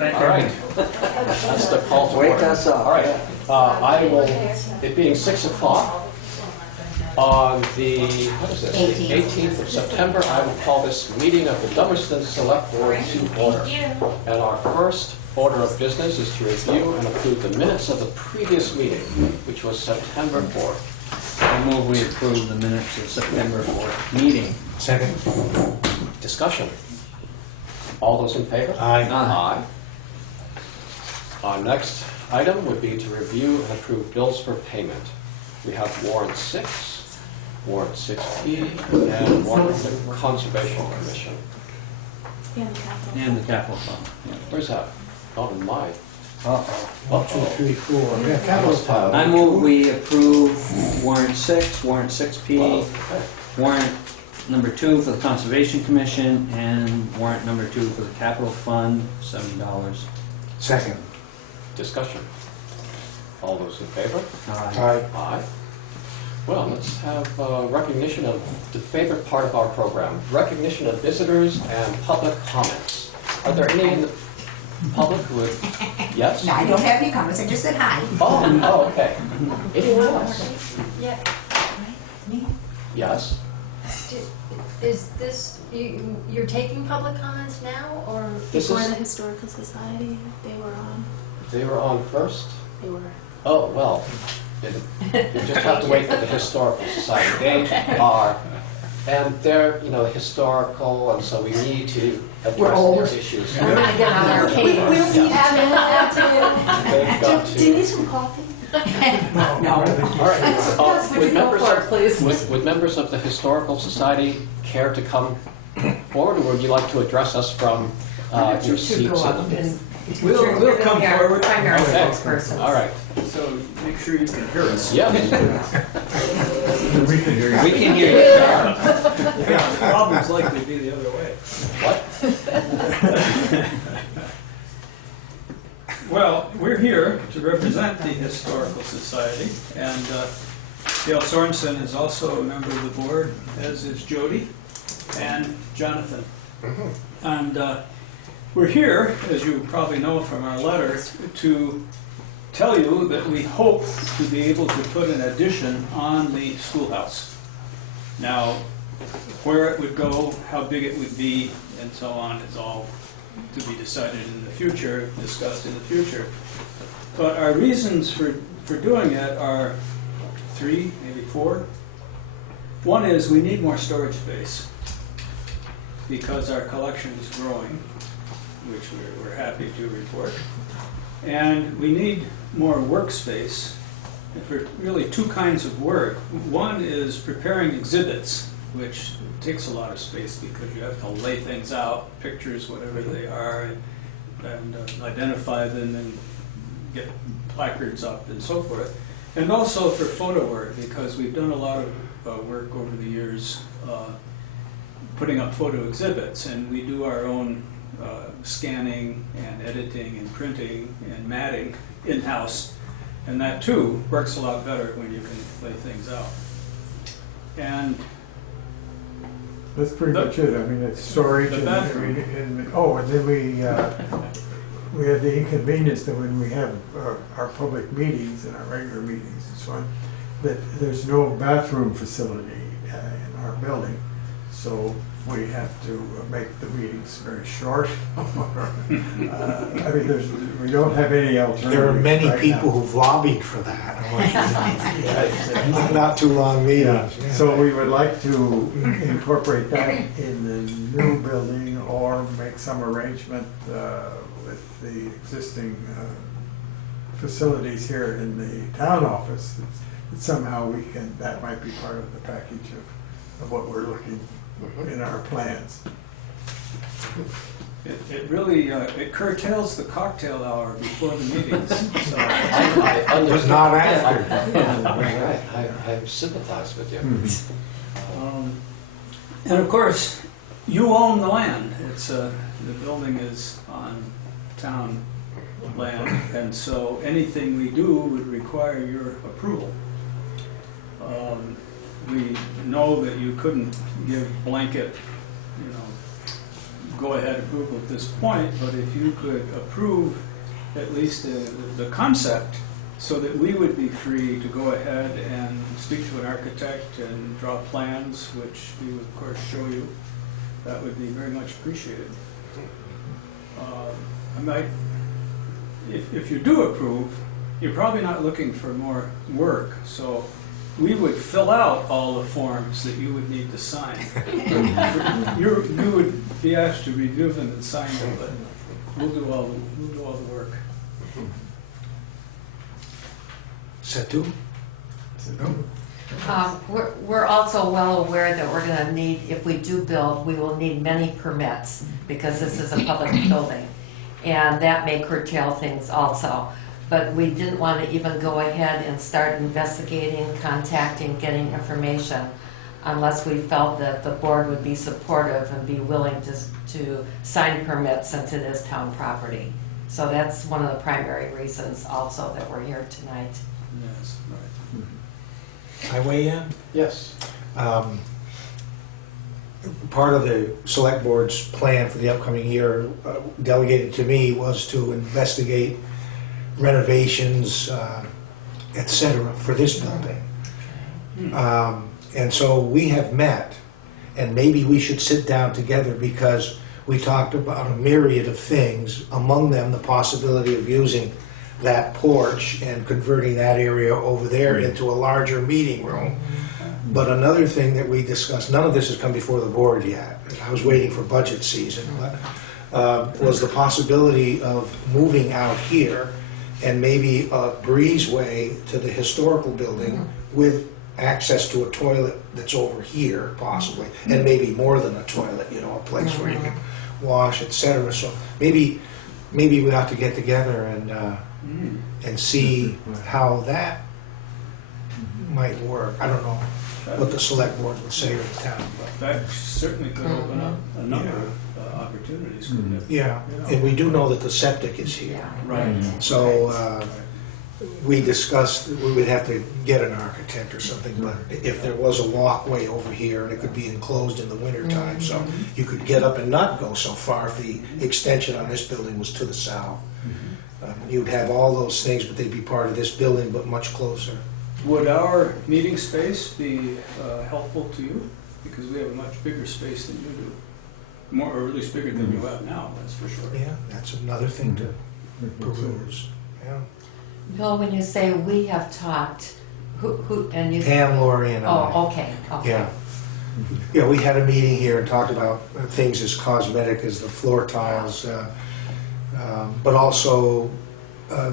All right, that's the call to Wake order. us up. All right, I will, it being 6 o'clock on the, what is this? 18th of September, I will call this meeting of the Dummerston Select Board to order. And our first order of business is to review and approve the minutes of the previous meeting, which was September 4th. I move we approve the minutes of September 4th meeting. Second. Discussion. All those in favor? Aye. Aye. Our next item would be to review and approve bills for payment. We have warrant 6, warrant 6P, and warrant the Conservation Commission. And the capital fund. Yeah. Where's that? Oh, my. Uh-oh. 1, 2, 3, 4. Yeah, capital fund. I move we approve warrant 6, warrant 6P, Okay. warrant number 2 for the Conservation Commission, and warrant number 2 for the capital fund, $7. Second. Discussion. All those in favor? Aye. Aye. Well, let's have recognition of the favorite part of our program, recognition of visitors and public comments. Are there any in the public who would, yes? No, I don't have any comments. I just said hi. Oh, okay. Anyone else? Yeah. Me? Yes. Is this, you're taking public comments now, or? This Before is, the Historical Society, they were on. they were on first? They were. Oh, well, you just have to wait for the Historical Society. They are, and they're, you know, historical, and so we need to address these issues. We're gonna get on our case. We'll be They've got Do you to. need some coffee? No. All right. Would you go for it, please? Would members of the Historical Society care to come forward, or would you like to address us from your seats? We'll come forward. Primary Okay. spokesperson. All right. So make sure you can hear us. Yes. We can hear you. We can hear you. Yeah, the problem's likely to be the other way. What? Well, we're here to represent the Historical Society, and Dale Sorensen is also a member of the board, as is Jody and Jonathan. And we're here, as you probably know from our letter, to tell you that we hope to be able to put an addition on the schoolhouse. Now, where it would go, how big it would be, and so on is all to be decided in the future, discussed in the future. But our reasons for doing it are 3, maybe 4. One is we need more storage space because our collection is growing, which we're happy to report. And we need more workspace for really 2 kinds of work. One is preparing exhibits, which takes a lot of space because you have to lay things out, pictures, whatever they are, and identify them and get placards up and so forth. And also for photo work, because we've done a lot of work over the years putting up photo exhibits, and we do our own scanning and editing and printing and matting in-house, and that too works a lot better when you can lay things out. And that's pretty much it. I mean, it's storage The and bathroom. and then we have the inconvenience that when we have our public meetings and our regular meetings and so on, that there's no bathroom facility in our building. So we have to make the meetings very short. I mean, we don't have any alternatives. There are many right people now. who've lobbied for that. I want you to- Not too long Yeah, meetings. Yeah. so we would like to incorporate that in the new building or make some arrangement with the existing facilities here in the town office. Somehow we can, that might be part of the package of what we're looking in our plans. It really, it curtails the cocktail hour before the meetings, so. I But understand. not after. Right, I sympathize with you. And of course, you own the land. It's, the building is on town land, and so anything we do would require your approval. We know that you couldn't give blanket, go-ahead approval at this point, but if you could approve at least the concept, so that we would be free to go ahead and speak to an architect and draw plans, which we would of course show you, that would be very much appreciated. I might, if you do approve, you're probably not looking for more work, so we would fill out all the forms that you would need to sign. You would be asked to review them and sign them, but we'll do all the work. Setu? We're also well aware that we're going to need, if we do build, we will need many permits because this is a public building. And that may curtail things also. But we didn't want to even go ahead and start investigating, contacting, getting information unless we felt that the board would be supportive and be willing to sign permits since it is town property. So that's one of the primary reasons also that we're here tonight. Yes, right. I weigh in? Yes. Part of the select board's plan for the upcoming year, delegated to me, was to investigate renovations, et cetera, for this building. And so we have met, and maybe we should sit down together because we talked about a myriad of things, among them the possibility of using that porch and converting that area over there into a larger meeting room. But another thing that we discussed, none of this has come before the board yet, I was waiting for budget season, but was the possibility of moving out here and maybe a breezeway to the historical building with access to a toilet that's over here possibly, and maybe more than a toilet, a place where you can wash, etc. So maybe we ought to get together and see how that might work. I don't know what the select board would say or the town, but That certainly could open up a number of opportunities, couldn't it? yeah. And we do know that the septic is here. Right. So we discussed, we would have to get an architect or something, but if there was a walkway over here, and it could be enclosed in the wintertime, so you could get up and not go so far if the extension on this building was to the south. You'd have all those things, but they'd be part of this building, but much closer. Would our meeting space be helpful to you? Because we have a much bigger space than you do. More, or at least bigger than you have now, that's for sure. Yeah, that's another thing to peruse. Yeah. Bill, when you say we have talked, who and you? Pam, Lori, and I. Oh, okay. Yeah. Yeah, we had a meeting here and talked about things as cosmetic as the floor tiles, but also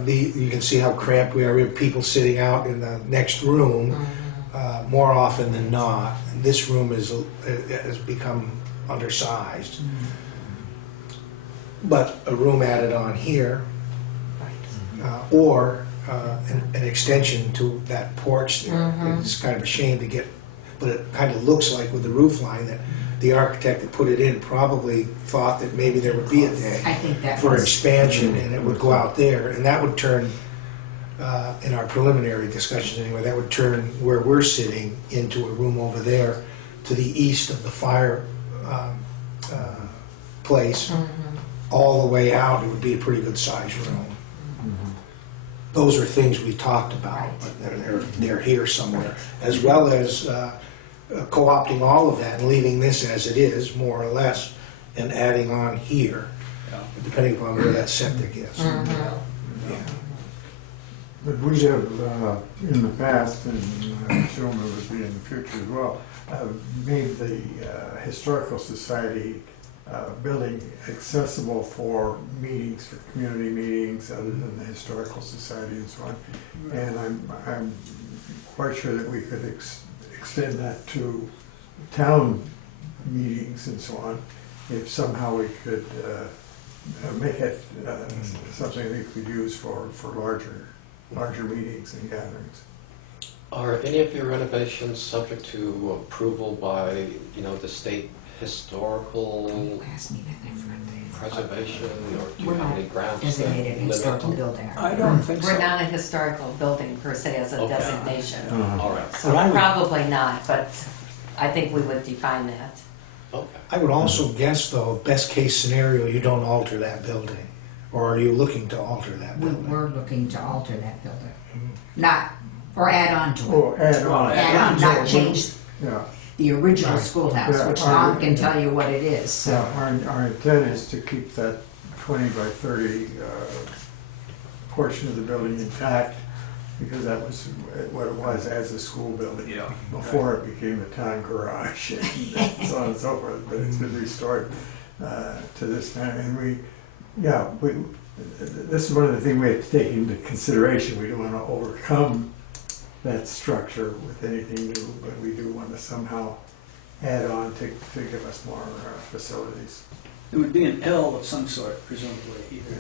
you can see how cramped we are. We have people sitting out in the next room more often than not. And this room has become undersized. But a room added on here, or an extension to that porch there. It's kind of a shame to get, but it kind of looks like with the roof line that the architect that put it in probably thought that maybe there would be a day I think that for was. expansion, and it would go out there, and that would turn, in our preliminary discussions anyway, that would turn where we're sitting into a room over there to the east of the fire place, all the way out. It would be a pretty good sized room. Those are things we talked about, but they're here somewhere, as well as co-opting all of that and leaving this as it is, more or less, and adding on here, depending upon where that septic is. Yeah. But we have, in the past, and I'm sure it would be in the future as well, made the Historical Society building accessible for meetings, for community meetings, other than the Historical Society and so on. And I'm quite sure that we could extend that to town meetings and so on, if somehow we could make it something we could use for larger meetings and gatherings. Are any of your renovations subject to approval by, the state historical Ask me that, I forgot that. preservation, or do you We're have not any grounds that designated limit? historical building. I don't think so. We're not a historical building per se as a Okay. designation. All right, So probably not, but I think we would define that. okay. I would also guess, though, best case scenario, you don't alter that building. Or are you looking to alter that We building? were looking to alter that building, not, or add on to it. Oh, add on. Add on, not change Yeah. the original Right. schoolhouse, Yeah, which I- Tom can tell you what it is, So so. our intent is to keep that 20 by 30 portion of the building intact, because that was what it was as a school building. Yeah. Before it became the town garage and so on and so forth, but it's been restored to this time. And this is one of the things we have to take into consideration. We don't want to overcome that structure with anything new, but we do want to somehow add on to give us more facilities. It would be an L of some sort, presumably, either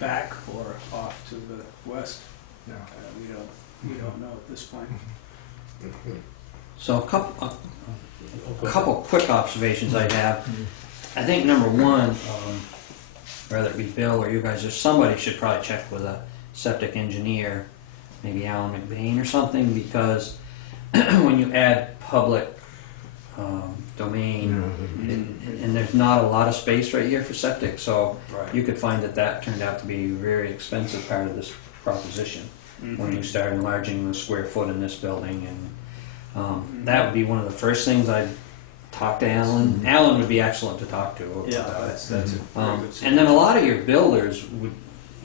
back or off to the west. Yeah. We don't know at this point. So a couple quick observations I have. I think number one, whether it be Bill or you guys, or somebody should probably check with a septic engineer, maybe Alan McBain or something, because when you add public domain, and there's not a lot of space right here for septic, so you could find that turned out to be a very expensive part of this proposition when you start enlarging the square foot in this building. And that would be one of the first things I'd talk to Alan. Alan would be excellent to talk to about Yeah, it. that's a very good And then a lot of your builders would,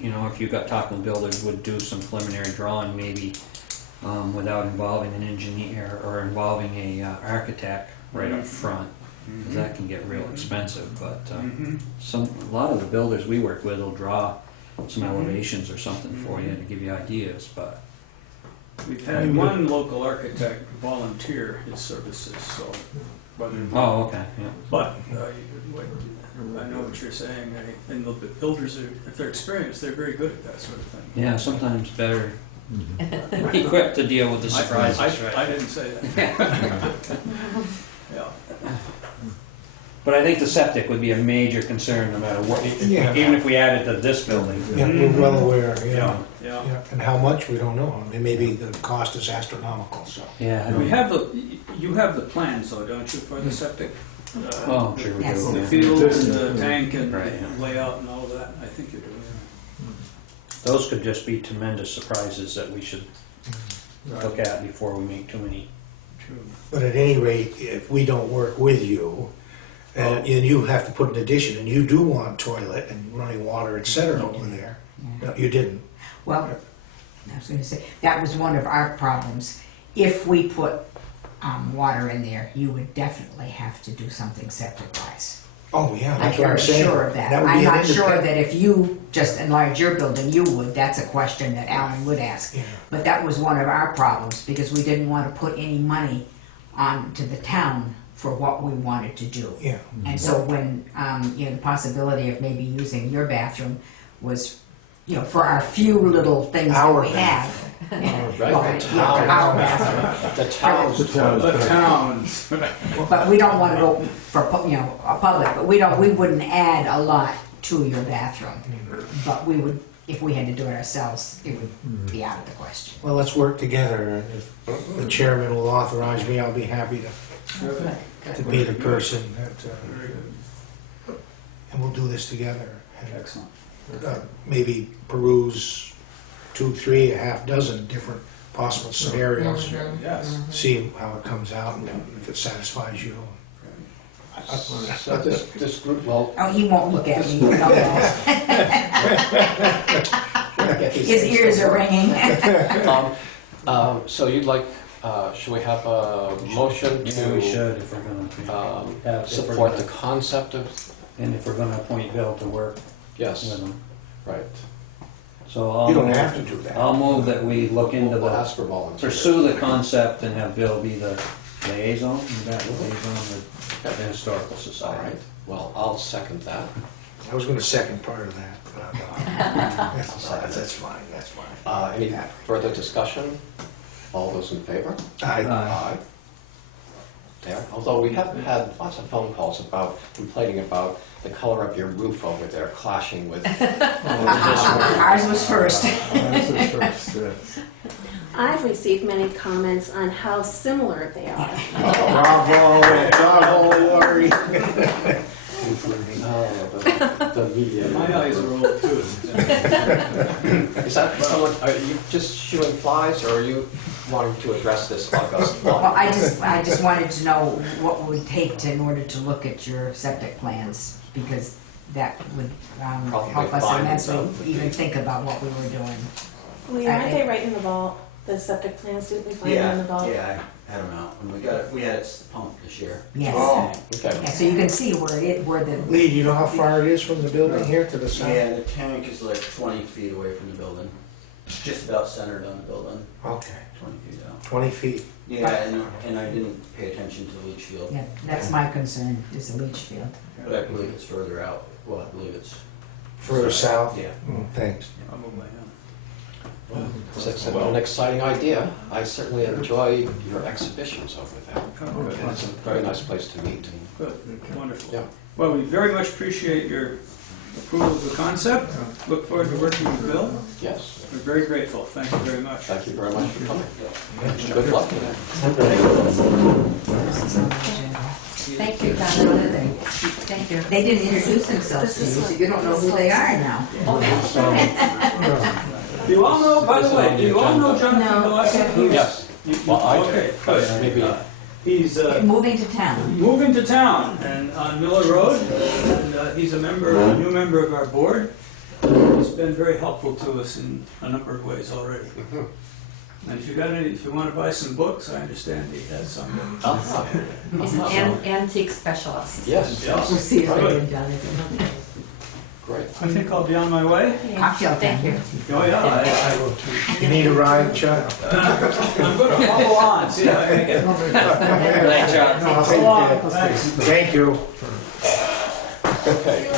if you got talking to builders, would do some preliminary drawing maybe without involving an engineer or involving a architect right up front, because that can get real expensive. But a lot of the builders we work with will draw some elevations or something for you to give you ideas. But We've had one local architect volunteer his services, so whether. oh, okay, yeah. But I know what you're saying, and the builders are, if they're experienced, they're very good at that sort of thing. Yeah, sometimes better equipped to deal with the surprises, right? I didn't say that. Yeah. But I think the septic would be a major concern no matter what, Yeah. even if we added to this building. Yeah, we're well aware, yeah. Yeah. Yeah, and how much, we don't know. I mean, maybe the cost is astronomical, so. Yeah, I We don't, you have the plans though, don't you, for the septic? oh, sure we Yes. do. The yeah. field and the tank and Right, yeah. layout and all of that, I think you do, Those could just be tremendous surprises that we should look at before we make too many. True. But at any rate, if we don't work with you, and you have to put an addition, and you do want toilet and running water, et cetera, over there. No, you didn't. Well, I was gonna say, that was one of our problems. If we put water in there, you would definitely have to do something septic-wise. Oh, yeah, I'm that's what I'm very saying. sure of that. That would be I'm an not sure independent- that if you just enlarge your building, you would. That's a question that Alan would ask. Yeah. But that was one of our problems, because we didn't want to put any money on to the town for what we wanted to do. Yeah. And so when, the possibility of maybe using your bathroom was, for our few little things that Our we have. Right, Well, the yeah, town. our bathroom. The town's The town's The towns. But we don't want it open for, a public, but we wouldn't add a lot to your bathroom. But we would, if we had to do it ourselves, it would be out of the question. Well, let's work together. If the chairman will authorize me, I'll be happy to be the person that, Very good. and we'll do this together. And, Excellent. maybe peruse 2, 3, a half dozen different possible scenarios, Yes. see how it comes out, and if it satisfies you. So this group, well, Oh, he won't look at me. No, no. get these His things ears to are work. ringing. So you'd like, should we have a motion Yeah, we to should if we're gonna, if we're support the gonna- concept of, and if we're gonna appoint Bill to work yes, with them. right. So I'll. You don't have to do that. I'll move that we look into We'll the, ask for volunteers. pursue the concept and have Bill be the liaison, is that liaison with the Historical All Society? right, well, I'll second that. I was gonna second part of that, but that's fine, that's fine. Any further discussion? All those in favor? I, There, although we have had lots of phone calls about complaining about the color of your roof over there clashing with, Ours was first. That's the first, yes. I've received many comments on how similar they are. bravo, Lori. the media. My eyes are old too. Is that someone, are you just shooing flies, or are you wanting to address this August Well, 1? I just wanted to know what it would take to, in order to look at your septic plans, because that would Probably help us find immensely them. even think about what we were doing. Well, aren't they right in the vault? The septic plans, didn't we find them in the vault? Yeah, I had them out, and we had it pumped this year. Yes. Oh. Okay, Yeah, so you can see where the, Lee, do you know how far it is from the building here to the south? Yeah, the tank is like 20 feet away from the building, just about centered on the building, Okay, 20 feet out. 20 feet. Yeah, and I didn't pay attention to the leach field, yeah, that's my concern, is the leach field. but I believe it's further out. Well, I believe it's Further south? Yeah. Thanks. I'll move my hand. it's an exciting idea. I certainly enjoy your exhibitions over there. Oh, good. It's a very nice place to meet. Good, wonderful. Yeah. Well, we very much appreciate your approval of the concept. Look forward to working with Bill. Yes, We're very grateful. Thank you very much. thank you very much for coming. Good luck with it. Thank you, Jonathan. Thank you. They didn't introduce themselves to you, so you don't know who they are now. Do you all know, by the way, do you all know Jonathan Gillespie? Yes, well, I do, Okay, but good. maybe, He's Moving to town. moving to town and on Miller Road, and he's a new member of our board. He's been very helpful to us in a number of ways already. And if you want to buy some books, I understand he has some. He's an antique specialist. yes, We'll yes, see you Right. later, Jonathan. great. I think I'll be on my way. Cocktail Thank you. Oh, yeah, You need a ride, Chuck? I'm going to follow on, see how I make it. Thanks, John. No, So long, thanks. thanks. Thank you. Okay,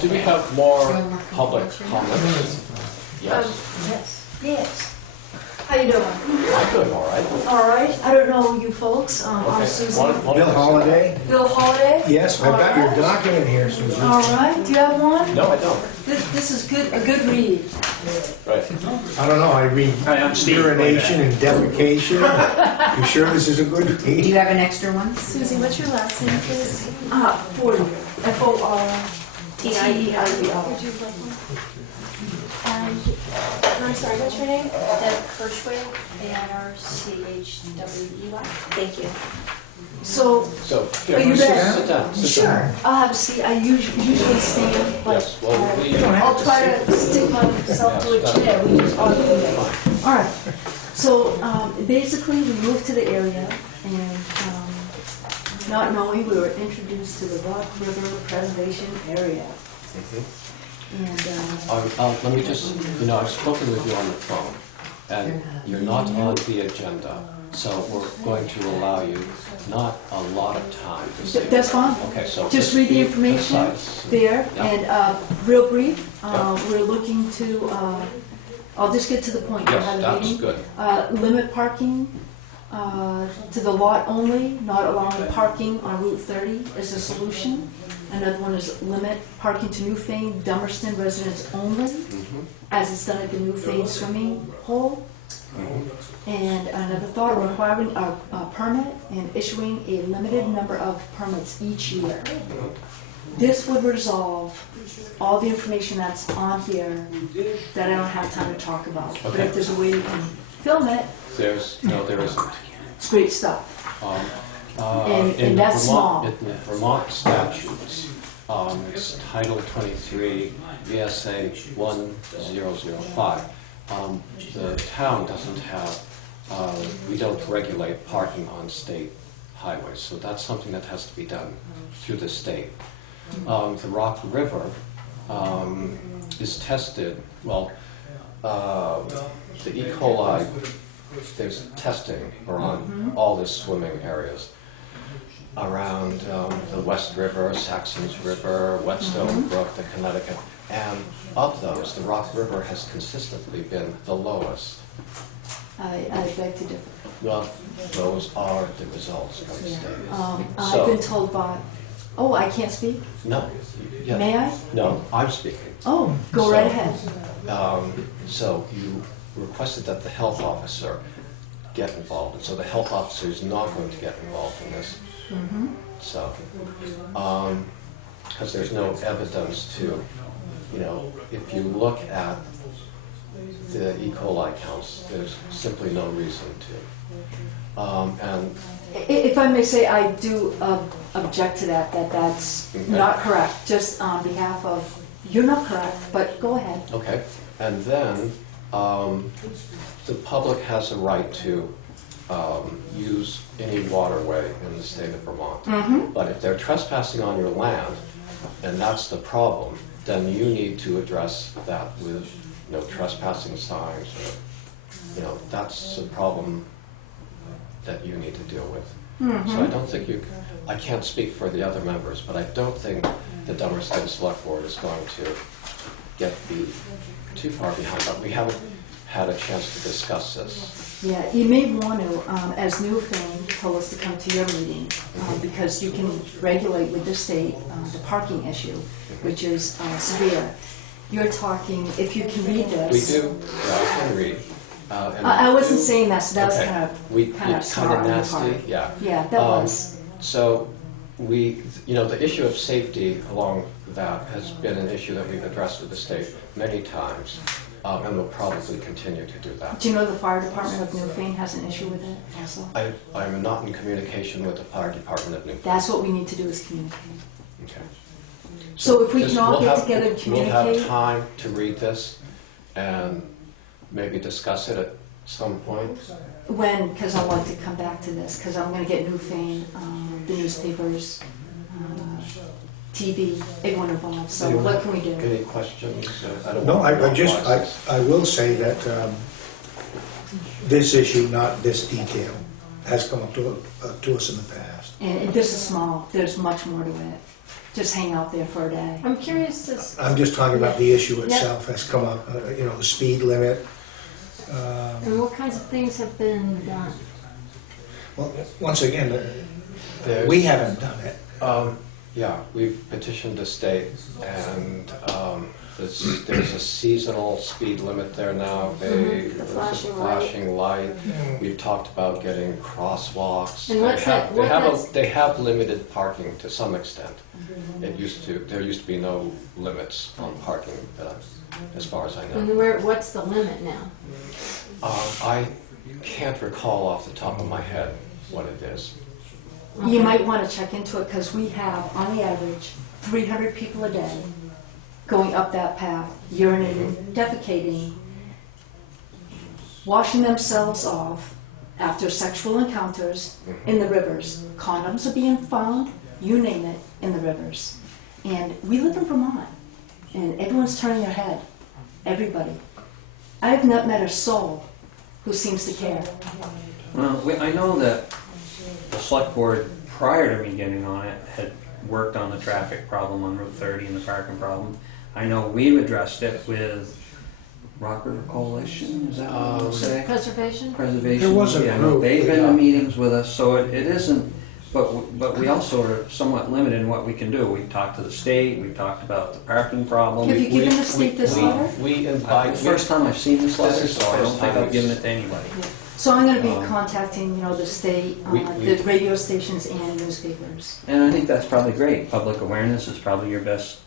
do we have more public comments? Yes, Yes. How you doing? I'm doing all right. All right. I don't know you folks. I'm Okay, Susan. Bill Holiday? Bill Holiday. Yes, I've got your All right. document here, Susan. All right. Do you have one? No, I don't. This is good. A good read. Right. I don't know, I read Hi, I'm Steve. urination and defecation. You sure this is a good Do read? you have an extra one? Susie, what's your last name, please? Forty. F-O-R-T-I-E-R-B-O. Would you like one? I'm sorry, what's your name? Deb Kirschway, A-N-R-C-H-W-E-Y. Thank you. So So, here, Are you sit there? sit down, sit sure, down. I'll have a seat. I usually stand, but Yes, well, we, I'll try to stick myself to a chair. We just alternate. All right. So basically, we moved to the area, and not knowing, we were introduced to the Rock River Preservation Area. And let me just, I've spoken with you on the phone, and you're not on the agenda, so we're going to allow you not a lot of time to say. that's fine. Okay, so. Just read the be information concise. there, Yeah. and real brief, Yeah. we're looking to, I'll just get to the point. We'll Yes, have a that's meeting. good. Limit parking to the lot only, not allowing parking on Route 30 is a solution. Another one is limit parking to Newfane, Dummerston residents only, as it's done at the Newfane swimming hole. And another thought, requiring a permit and issuing a limited number of permits each year. This would resolve all the information that's on here that I don't have time to talk about. But Okay. if there's a way you can film it, there isn't. it's great stuff. And In that's small. In the Vermont statutes, it's Title 23, VSA 1005. The town doesn't have, we don't regulate parking on state highways, so that's something that has to be done through the state. The Rock River is tested, well, the E. coli, there's testing around all the swimming areas around the West River, Saxons River, Whetstone Brook, the Connecticut, and of those, the Rock River has consistently been the lowest. I beg to differ. Well, those are the results from the state. I've been told by, oh, I can't speak? No. Yeah. May I? No, I'm speaking. Oh, go So, right ahead. So you requested that the health officer get involved, and so the health officer is not going to get involved in this. So, because there's no evidence to, if you look at the E. coli counts, there's simply no reason to. And If I may say, I do object to that's not correct, just on behalf of, you're not correct, but go ahead. okay, and then the public has a right to use any waterway in the state of Vermont. But if they're trespassing on your land, and that's the problem, then you need to address that with no trespassing signs, or, that's a problem that you need to deal with. So I don't think I can't speak for the other members, but I don't think the Dummerston Select Board is going to be too far behind, but we haven't had a chance to discuss this. Yeah, you may want to, as Newfane told us to come to your meeting, because you can regulate with the state the parking issue, which is severe. You're talking, if you can read this. We do, I can read. And I we wasn't do- saying that, so that was okay. kind of smart on your part. nasty, yeah. Yeah, that was. So the issue of safety along that has been an issue that we've addressed with the state many times, and we'll probably continue to do that. Do you know the fire department of Newfane has an issue with it also? I'm not in communication with the fire department of Newfoundland. That's what we need to do is communicate. Okay. So if we just- can all we'll get have- together and We'll communicate. have time to read this and maybe discuss it at some point. When, because I'd like to come back to this, because I'm going to get Newfane, the newspapers, TV, everyone involved. So Anyone? what can we do? Any questions? I don't No, want to I will say that this issue, not this detail, has come up to us in the past. And this is small. There's much more to it. Just hang out there for a day. I'm curious to, I'm just talking about the issue itself has come up, the speed limit. and what kinds of things have been done? Well, once again, There's- we haven't done it. Yeah, we've petitioned the state, and there's a seasonal speed limit there now. There's a flashing light. flashing light. We've talked about getting crosswalks. And what's that- They have limited parking to some extent. There used to be no limits on parking, as far as I know. And what's the limit now? I can't recall off the top of my head what it is. You might want to check into it because we have, on the average, 300 people a day going up that path, urinating, defecating, washing themselves off after sexual encounters in the rivers. Condoms are being found, you name it, in the rivers. And we live in Vermont, and everyone's turning their head. Everybody. I have not met a soul who seems to care. Well, I know that the select board, prior to me getting on it, had worked on the traffic problem on Route 30 and the parking problem. I know we've addressed it with Rock River Coalition, is that what you say? Preservation? Preservation. There was a Yeah, no, group, they've been yeah. to meetings with us, so it isn't, but we also are somewhat limited in what we can do. We've talked to the state, we've talked about the parking problem. Have you given the state this letter? We It's invite. the first time I've seen this letter, This is the so I don't first think time I've given it to anybody. So I'm going to be contacting, the state, We- the radio stations and newspapers. And I think that's probably great. Public awareness is probably your best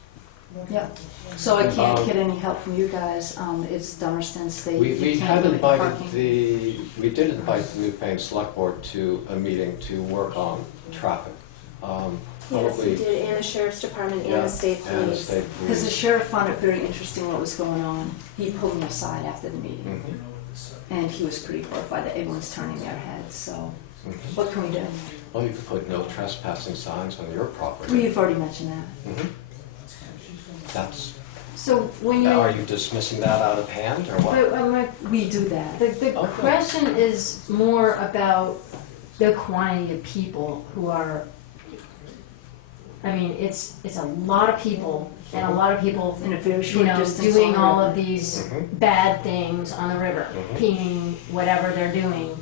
Yep. So I can't Um, get any help from you guys. It's Dummerston State. We You had can't limit invited parking. we did invite the Newfane Select Board to a meeting to work on traffic. Yes, Probably, we did, and the sheriff's department and yeah, the state and the police. state Because the police. sheriff found it very interesting what was going on. He pulled me aside after the meeting, Mhm, and he was pretty horrified that everyone's turning their heads, so mhm. what can we do? Well, you could put no trespassing signs on your property. We've already mentioned that. Mhm. That's, So when you, are you dismissing that out of hand, or what? We do that. the Okay. question is more about the quantity of people who are, I mean, it's a lot of people, and a lot of people, In a very you short know, distance. doing on all the of these Mhm. bad things on the river, Mhm. peeing, whatever they're doing.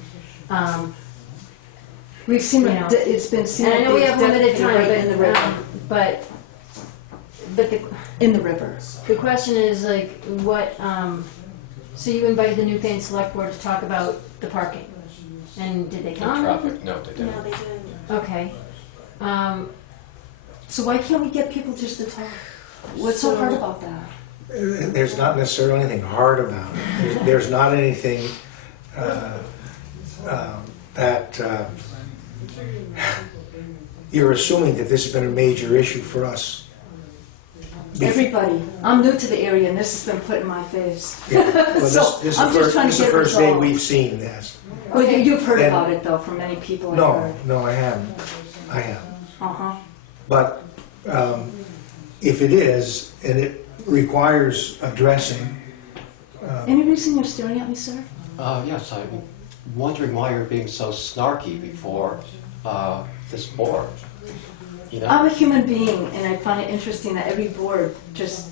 We've seen you it, know. it's been seen. And I know we they've have limited defecated time, right in the river. but the In the river. The question is like, what, so you invited the Newfane Select Board to talk about the parking, and did they The come? traffic, no, they No, didn't. they didn't. Okay. So why can't we get people just to talk? What's so hard about that? There's not necessarily anything hard about it. There's not anything that you're assuming that this has been a major issue for us. Everybody, I'm new to the area and this has been put in my face. Yeah. Well, So, this is I'm the just first, trying this to is the get it first day resolved. we've seen this. Well, you've heard And- about it though, from many people I've No, heard. no, I haven't. I haven't. Uh-huh. But if it is, and it requires addressing, Any reason you're staring at me, sir? Yes, I'm wondering why you're being so snarky before this board. You know? I'm a human being and I find it interesting that every board just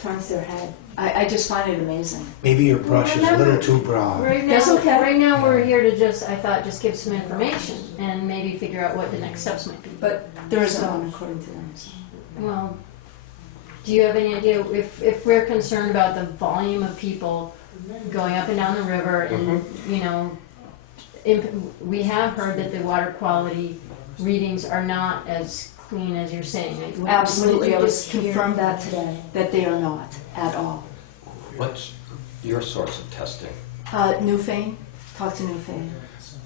turns their head. I just find it amazing. maybe your brush is a little too broad. Right That's now, okay. right now, we're here to just, I thought, just give some information, and maybe figure out what the next steps might be. But there is none according to them. So. Well, do you have any idea, if we're concerned about the volume of people going up and down the river, and, you know, we have heard that the water quality readings are not as clean as you're saying. Like, when did Absolutely, you I was just hear- confirmed that today, that they are not at all. What's your source of testing? Newfane, talk to Newfane,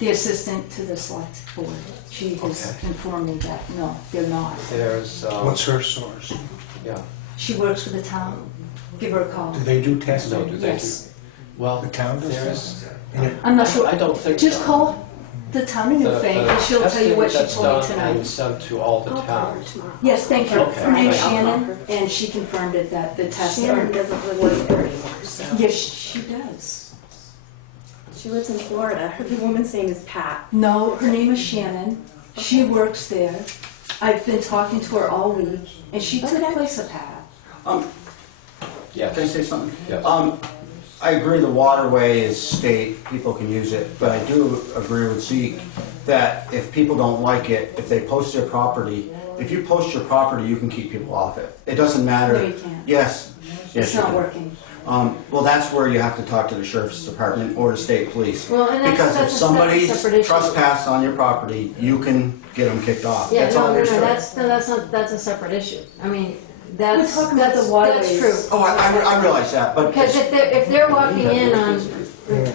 the assistant to the select board. She has Okay. informed me that, no, they're not. There's, What's her source? yeah, She works for the town, give her a call. Do they do no, testing? do they do? Yes. Well, The town does there's, I'm not sure, I don't think just so. call the town of Newfane and she'll tell you what she told me The testing that's done and tonight. sent to all the I'll call her towns. tomorrow. Yes, thank you. Okay. Her name's I'll call Shannon, her. and she confirmed it, that the tests are. Shannon doesn't live there anymore, so. Yes, she does. She lives in Florida. The woman's name is Pat. No, her name is Shannon. She works there. I've been talking to her all week, and she took Okay. place of Pat. Yes. Can I say something? Yes. I agree the waterway is state, people can use it, but I do agree with Zeke that if people don't like it, if they post their property, if you post your property, you can keep people off it. It doesn't matter. No, you can't. Yes. Yes, It's you not can. working. Well, that's where you have to talk to the sheriff's department or the state police. Well, and Because if that's a somebody's separate issue. trespassed on your property, you can get them kicked off. Yeah, That's all no, there is to it. that's a separate issue. I mean, that's, We're talking about that's the waterways. true. Oh, I realize that, but Because if they're walking in on, Yeah.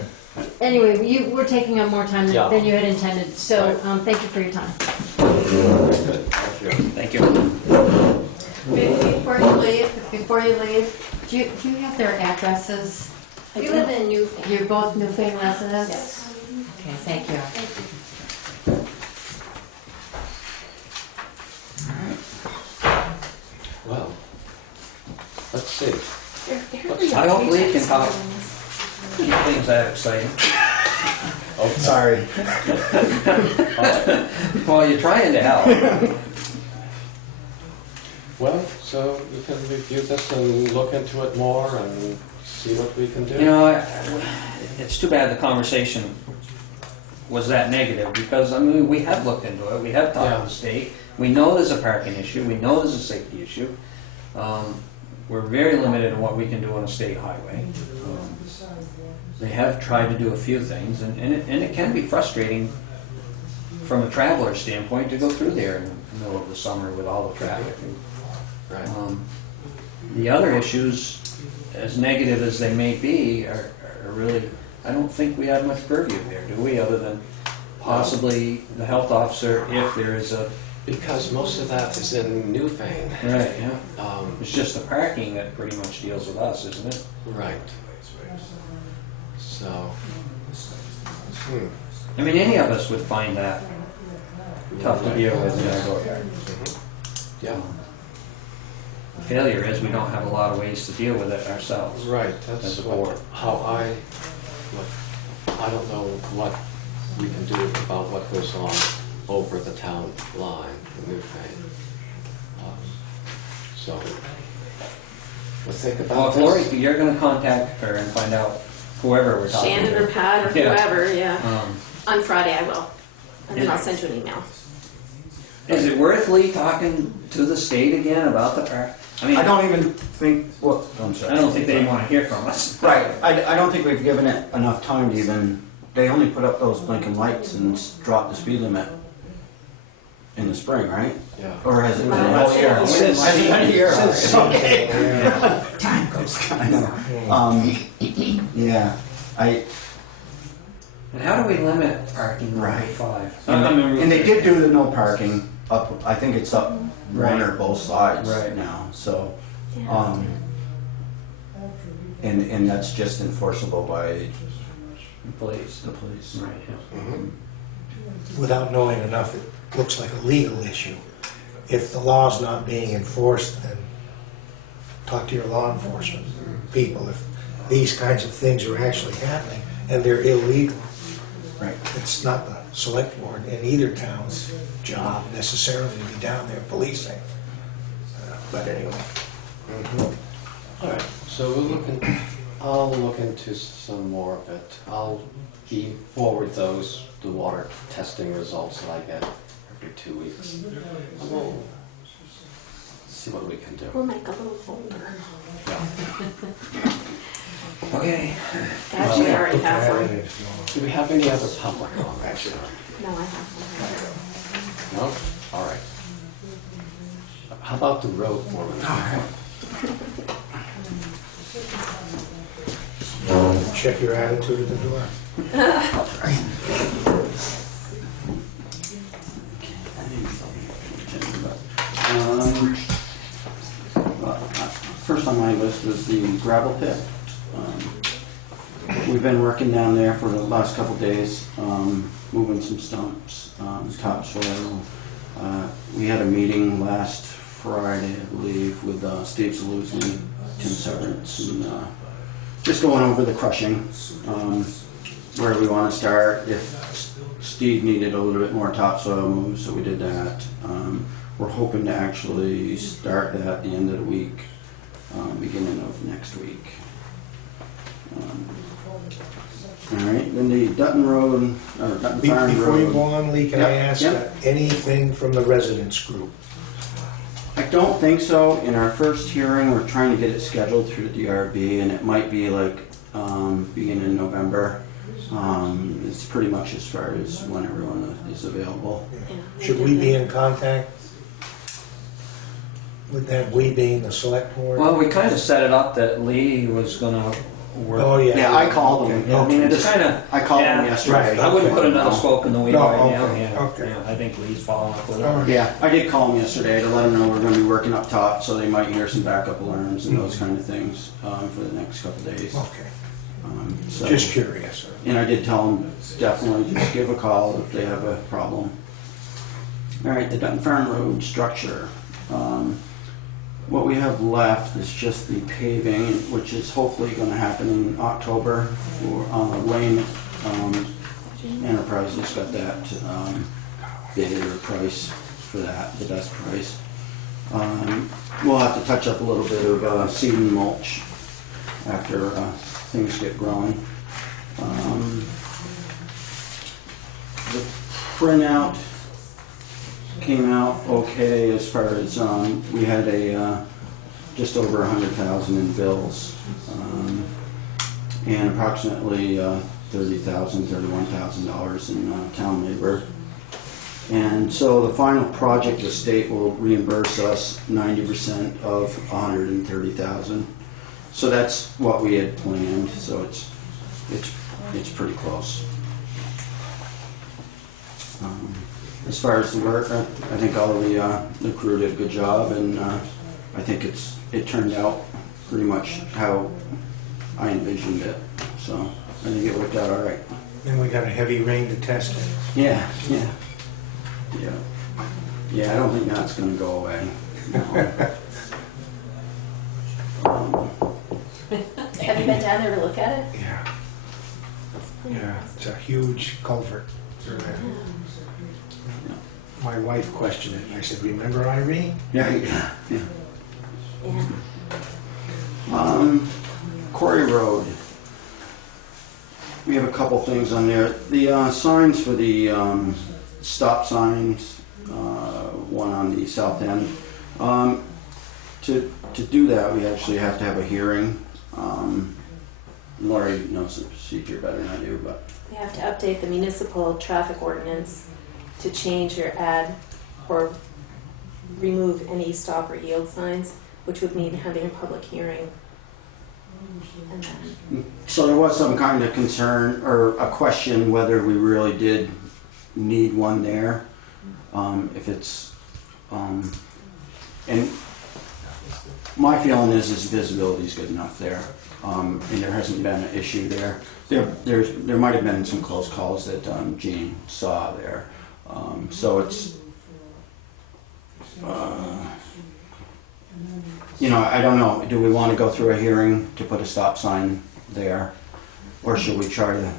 anyway, we're taking up more time Yeah. than you had intended, so, thank you for your time. Good, thank you. Thank you. Before you leave, do you have their addresses? I You do. live in Newfane. You're both Newfane residents? Yes. Okay, thank you. Well, let's see. I hopefully you can talk, keep things that exciting. Okay. sorry. Well, you're trying to help. Well, so we can review this and look into it more and see what we can do. You know, it's too bad the conversation was that negative, because, I mean, we have looked into it, we have talked to the state, we know there's a parking issue, we know there's a safety issue. We're very limited in what we can do on a state highway. They have tried to do a few things, and it can be frustrating from a traveler standpoint to go through there in the middle of the summer with all the traffic. Right. The other issues, as negative as they may be, are really, I don't think we have much purview there, do we, other than possibly the health officer if there is a... Because most of that is in Newfane. Right, yeah. It's just the parking that pretty much deals with us, isn't it? Right. So, I mean, any of us would find that tough to deal with in our dooryard. yeah, The failure is we don't have a lot of ways to deal with it ourselves. right, that's As a board. I don't know what we can do about what goes on over the town line in Newfane. So, we'll think Well, about if Lori, this. you're gonna contact her and find out whoever we're talking to. Shannon or Pat or Yeah. whoever, yeah. Um, On Friday I will. And then I'll send you an email. Is it worth Lee talking to the state again about the park? I mean, I don't even think, well, I'm sorry. I don't think they want to hear from us. Right, I don't think we've given it enough time to even, they only put up those blinking lights and dropped the speed limit in the spring, right? Yeah. Or has it been a whole year? Has it been a year? Okay. Time goes. I know. Yeah, And how do we limit parking on Right. Route 5? and they did do the no parking up, I think it's up one Right. or both sides Right. now, so. Yeah. And that's just enforceable by Police. the police. Right, yeah. Without knowing enough, it looks like a legal issue. If the law's not being enforced, then talk to your law enforcement people. If these kinds of things are actually happening and they're illegal, Right. it's not the select board in either town's job necessarily to be down there policing. But anyway. All right, so I'll look into some more of it. I'll forward the water testing results that I get every 2 weeks. And we'll see what we can do. We'll make a little folder. Okay. Actually, I already have one. Do we have any other public comments? No, I have one. No? All right. How about the road foreman? Check your attitude at the door. First on my list was the gravel pit. We've been working down there for the last couple days, moving some stumps, topsoil. We had a meeting last Friday, I believe, with Steve Zaluzny, Tim Severance, and just going over the crushing, where we want to start. If Steve needed a little bit more topsoil moved, so we did that. We're hoping to actually start that at the end of the week, beginning of next week. All right, then the Dutton Road, or Dutton Farm Road. Before you go on, Lee, can I Yep, ask yep. anything from the residents group? I don't think so. In our first hearing, we're trying to get it scheduled through the DRB, and it might be like beginning in November. It's pretty much as far as when everyone is available. Should we be in contact with that, we being the select board? Well, we kind of set it up that Lee was gonna work. Oh, yeah. Yeah, I called him. I mean, it's kind of. I called him yesterday. Right. I wouldn't put another spoke in the wheel No, right now. okay, Yeah, okay. yeah, I think Lee's following up with All it. right. Yeah, I did call him yesterday to let him know we're going to be working up top, so they might hear some backup alarms and those kind of things for the next couple days. Okay, So- just curious. And I did tell them, definitely just give a call if they have a problem. All right, the Dutton Farm Road structure. What we have left is just the paving, which is hopefully going to happen in October. Wayne Enterprises got that bid or price for that, the best price. We'll have to touch up a little bit of seed and mulch after things get growing. The printout came out okay as far as we had a just over 100,000 in bills and approximately $31,000 in town labor. And so the final project, the state will reimburse us 90% of 130,000. So that's what we had planned, so it's pretty close. As far as the work, I think all of the crew did a good job, and I think it turned out pretty much how I envisioned it. So I think it worked out all right. And we got a heavy rain to test it. Yeah. I don't think that's going to go away. Have you been down there to look at it? Yeah. Yeah, it's a huge culvert through there. My wife questioned it, and I said, remember Irene? Yeah. Yeah. Quarry Road. We have a couple things on there. The signs for the stop signs, one on the south end. To do that, we actually have to have a hearing. Laurie knows the procedure better than I do, but You have to update the municipal traffic ordinance to change your add or remove any stop or yield signs, which would mean having a public hearing. And then, so there was some kind of concern or a question whether we really did need one there. If it's, and my feeling is visibility is good enough there, and there hasn't been an issue there. There might have been some close calls that Gene saw there, so it's. I don't know. Do we want to go through a hearing to put a stop sign there, or should we try to?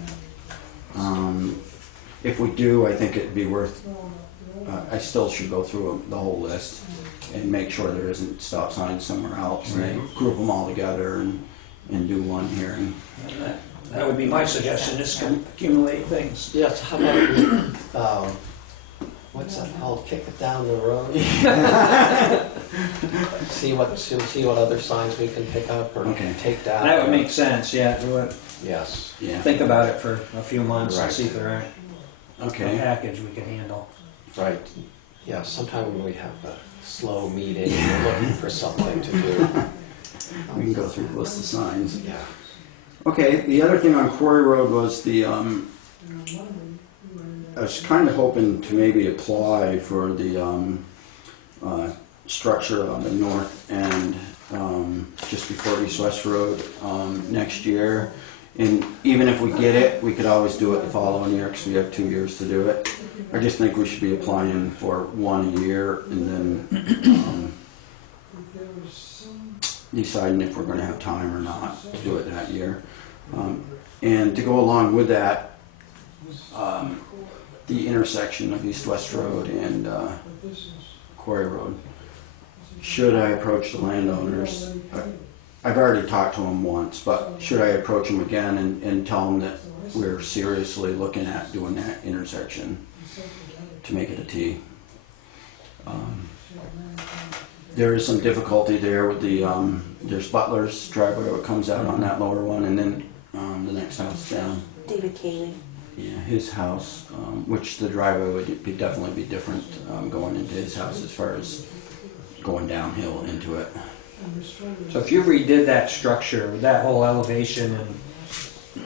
If we do, I think it'd be worth. I still should go through the whole list and make sure there isn't stop signs somewhere else, and then group them all together and do one hearing. That would be my suggestion, just accumulate things. Yes, how about, what's that called, kick it down the road? See what other signs we can pick up or take down. That would make sense, yeah, do it. Yes. Yeah. Think about it for a few months and Right. see if there aren't a package we can handle. Right. Yeah, sometime when we have a slow meeting, we're looking for something to do. We can go through the list of signs. Yeah. Okay, the other thing on Quarry Road was the, I was kind of hoping to maybe apply for the structure on the north end, just before East West Road, next year. And even if we get it, we could always do it the following year because we have 2 years to do it. I just think we should be applying for one a year and then deciding if we're going to have time or not to do it that year. And to go along with that, the intersection of East West Road and Quarry Road. Should I approach the landowners? I've already talked to them once, but should I approach them again and tell them that we're seriously looking at doing that intersection to make it a T? There is some difficulty there with the, there's Butler's driveway that comes out on that lower one, and then the next house down. David Cayley. Yeah, his house, which the driveway would definitely be different going into his house as far as going downhill into it. So if you redid that structure, would that whole elevation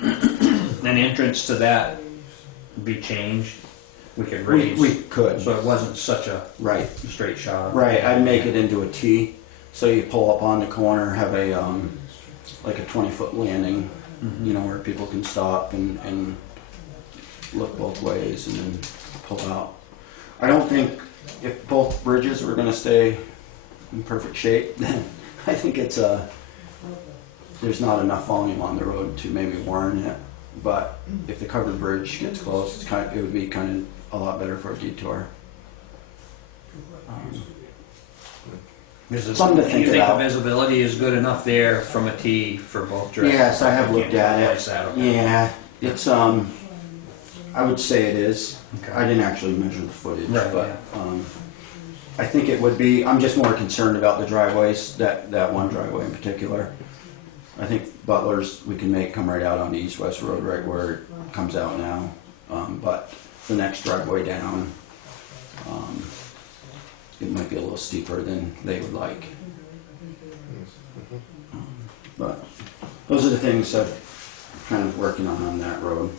and an entrance to that be changed? We could raise. We could. So it wasn't such a Right. straight shot. Right, I'd make it into a T, so you pull up on the corner, have a, like a 20-foot landing, where people can stop and look both ways and then pull out. I don't think if both bridges were gonna stay in perfect shape, then I think it's there's not enough volume on the road to maybe warrant it. But if the covered bridge gets close, it would be kind of a lot better for a detour. Something to think You think about. the visibility is good enough there from a T for both directions? Yes, I have looked at Analyze it. that, okay. Yeah, it's I would say it is. Okay. I didn't actually measure the footage, Right, but I think it would be. I'm just more concerned about the driveways, that one driveway in particular. I think Butler's we can make come right out on the east-west road, right where it comes out now. But the next driveway down, might be a little steeper than they would like. But those are the things I'm kind of working on that road.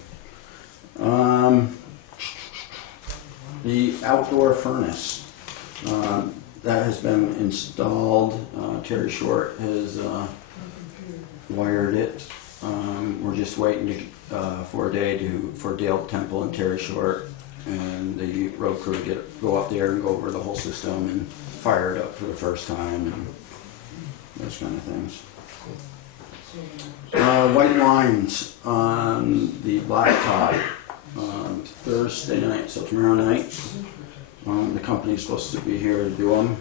The outdoor furnace, that has been installed. Terry Short has wired it. We're just waiting for a day for Dale Temple and Terry Short and the road crew to go up there and go over the whole system and fire it up for the first time and those kind of things. White lines on the blacktop Thursday night, so tomorrow night. The company's supposed to be here to do them.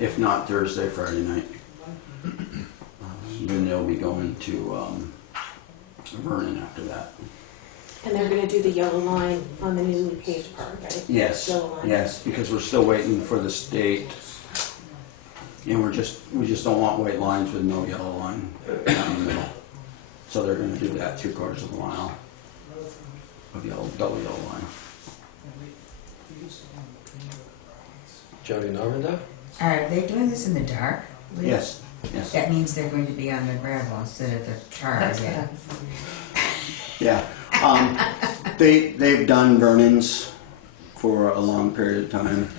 If not Thursday, Friday night. Then they'll be going to Vernon after that. And they're gonna do the yellow line on the newly paved part, right? Yes, Yellow line. yes, because we're still waiting for the state. And we just don't want white lines with no yellow line down the middle. So they're gonna do that 3/4 of a mile of double yellow line. Jody Normandy? Are they doing this in the dark? Yes, yes. That means they're going to be on the gravel instead of the tar again. Yeah. They've done Vernon's for a long period of time.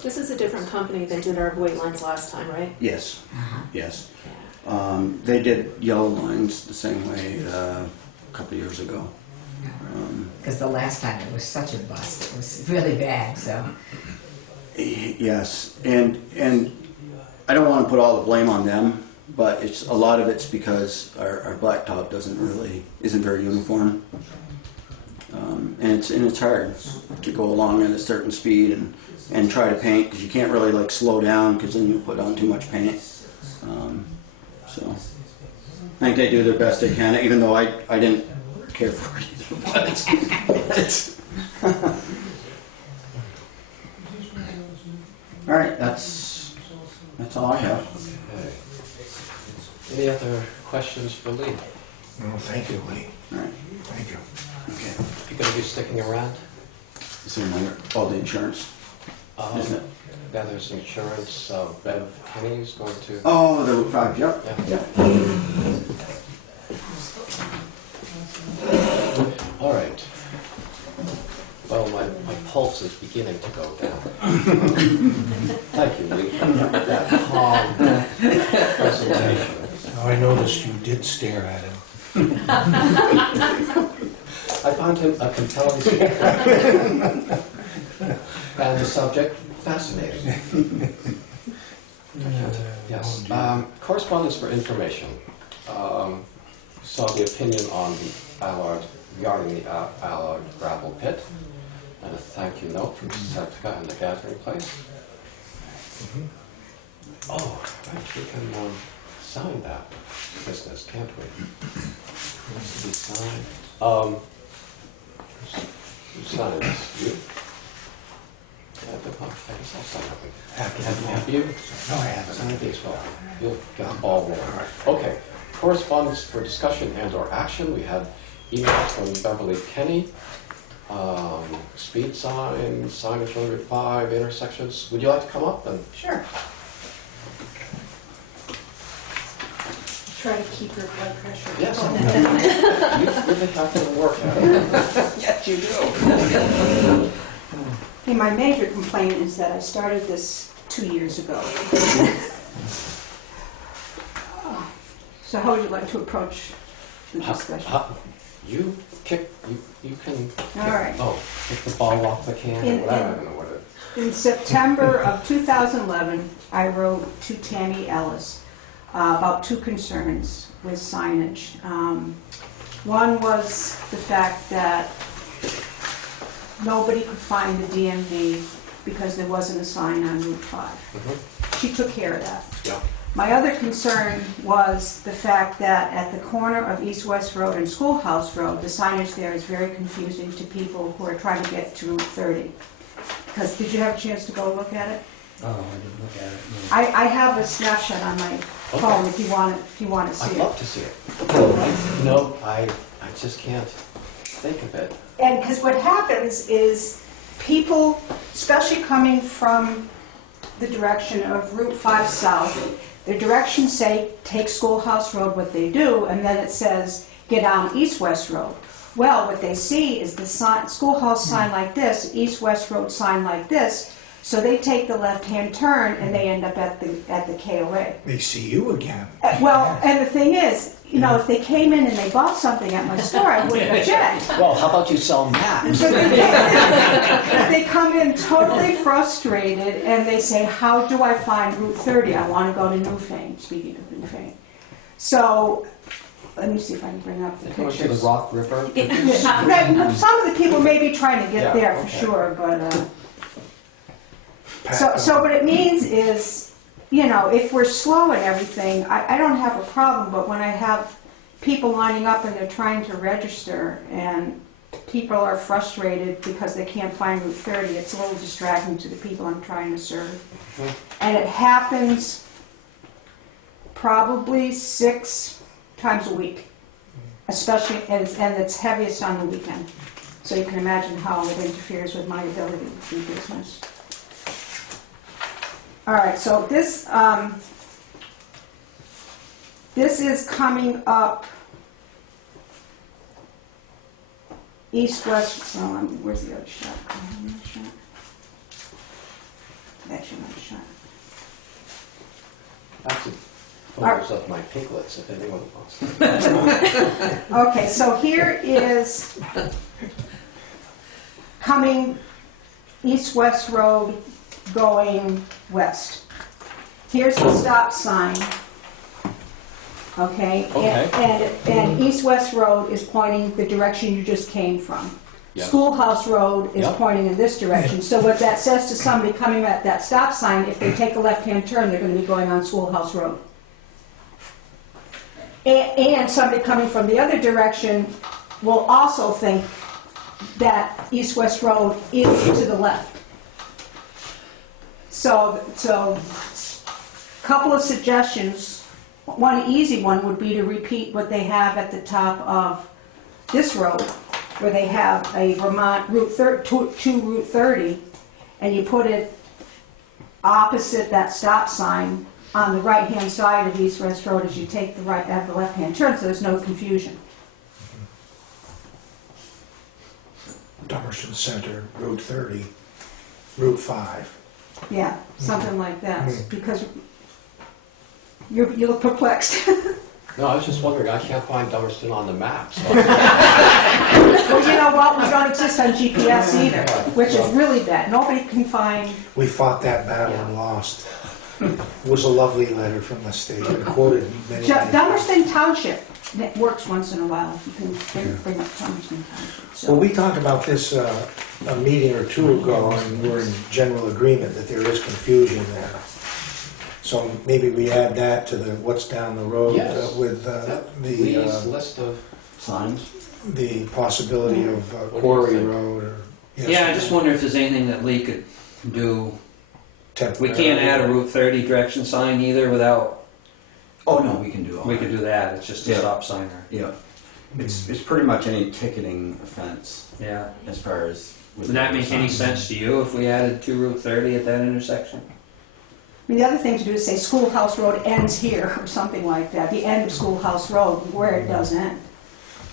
This is a different company than did our white lines last time, right? Yes, yes. They did yellow lines the same way a couple of years ago. Because the last time it was such a bust, it was really bad, so. Yes, and I don't want to put all the blame on them, but a lot of it's because our blacktop isn't very uniform, and it's hard to go along at a certain speed and try to paint because you can't really like slow down because then you put on too much paint. So I think they do their best they can, even though I didn't care for it either. But all right, that's all I have. Okay. Any other questions for Lee? No, thank you, Lee. All right, Thank you. okay. You gonna be sticking around? Is there another? Oh, the insurance, isn't it? Yeah, there's insurance, Bev Kenny's going to... Oh, the Route 5, yep. Yeah. All right. Well, my pulse is beginning to go down. Thank you, Lee, for that calm presentation. Now, I noticed you did stare at him. I found him a compelling speaker. And the subject fascinating. Yes. Correspondence for information. Saw the opinion on the Allard, regarding the Allard gravel pit, and a thank you note from Septica and the gathering place. Oh, actually, we can sign that business, can't we? Needs to be signed. Who signed this? You? Yeah, I guess I'll sign it. Have you? No, I haven't. Sign these well. You'll get the ball rolling. Okay. Correspondence for discussion and/or action. We had emails from Beverly Kenny. Speed sign, signage on Route 5, intersections. Would you like to come up and? Sure. Try to keep your blood pressure. Yes. You really have to work at it. Yes, you do. Hey, my major complaint is that I started this 2 years ago. So how would you like to approach the discussion? You can, All right. kick the ball off the can or whatever, I don't know what it is. In September of 2011, I wrote to Tammy Ellis about two concerns with signage. One was the fact that nobody could find the DMV because there wasn't a sign on Route 5. She took care of that. Yeah. My other concern was the fact that at the corner of East-West Road and Schoolhouse Road, the signage there is very confusing to people who are trying to get to Route 30. Because, did you have a chance to go look at it? Oh, I didn't look at it. I have a snapshot on my phone if you want to see I'd it. love to see it. I just can't think of it. And because what happens is people, especially coming from the direction of Route 5 South, the directions say, take Schoolhouse Road, what they do, and then it says, get on East-West Road. Well, what they see is the sign, Schoolhouse sign like this, East-West Road sign like this, so they take the left-hand turn and they end up at the KOA. They see you again. Well, and the thing is, you know, if they came in and they bought something at my store, I wouldn't object. Well, how about you sell maps? But they come in totally frustrated and they say, how do I find Route 30? I want to go to Newfane, speaking of Newfane. So, let me see if I can bring up the Going to the pictures. Rock River. Some of the people may be trying to get Yeah, there for okay. sure, but, so what it means is, you know, if we're slow and everything, I don't have a problem, but when I have people lining up and they're trying to register and people are frustrated because they can't find Route 30, it's a little distracting to the people I'm trying to serve. And it happens probably 6 times a week, especially, and it's heaviest on the weekend. So you can imagine how it interferes with my ability to do business. All right, so this is coming up east-west. Oh, where's the other shot? That's your other shot. That's photos of my piglets, if anyone wants. Okay, so here is coming east-west road going west. Here's the stop sign. Okay? Okay. And east-west road is pointing the direction you just came from. Yep. Schoolhouse Road is Yep. pointing in this direction. So what that says to somebody coming at that stop sign, if they take a left-hand turn, they're going to be going on Schoolhouse Road. And somebody coming from the other direction will also think that east-west road is to the left. So couple of suggestions. One easy one would be to repeat what they have at the top of this road, where they have a Vermont Route 30, and you put it opposite that stop sign on the right-hand side of East-West Road as you take the left-hand turn, so there's no confusion. Dummerston Center, Route 30, Route 5. Yeah, something like that, because you look perplexed. No, I was just wondering, I can't find Dummerston on the map, so. Well, you know what, we don't exist on GPS either, which is really bad. Nobody can find, We fought that battle and lost. It was a lovely letter from the state, and quoted many. Dummerston Township, it works once in a while, you can bring up Dummerston Township. So. Well, we talked about this a meeting or two ago, and we're in general agreement that there is confusion there. So maybe we add that to the what's down the road Yes. with Please, list of Signs? the possibility of What do you Quarry think? Road or. Yeah, I just wonder if there's anything that Lee could do. We can't add a Route 30 direction sign either without, Oh, no, we can do all we that. could do that, it's just a Yeah. stop sign or, Yeah. It's pretty much any ticketing offense yeah. as far as. with Would that make any signs. sense to you if we added to Route 30 at that intersection? I mean, the other thing to do is say Schoolhouse Road ends here, or something like that, the end of Schoolhouse Road, where it does end.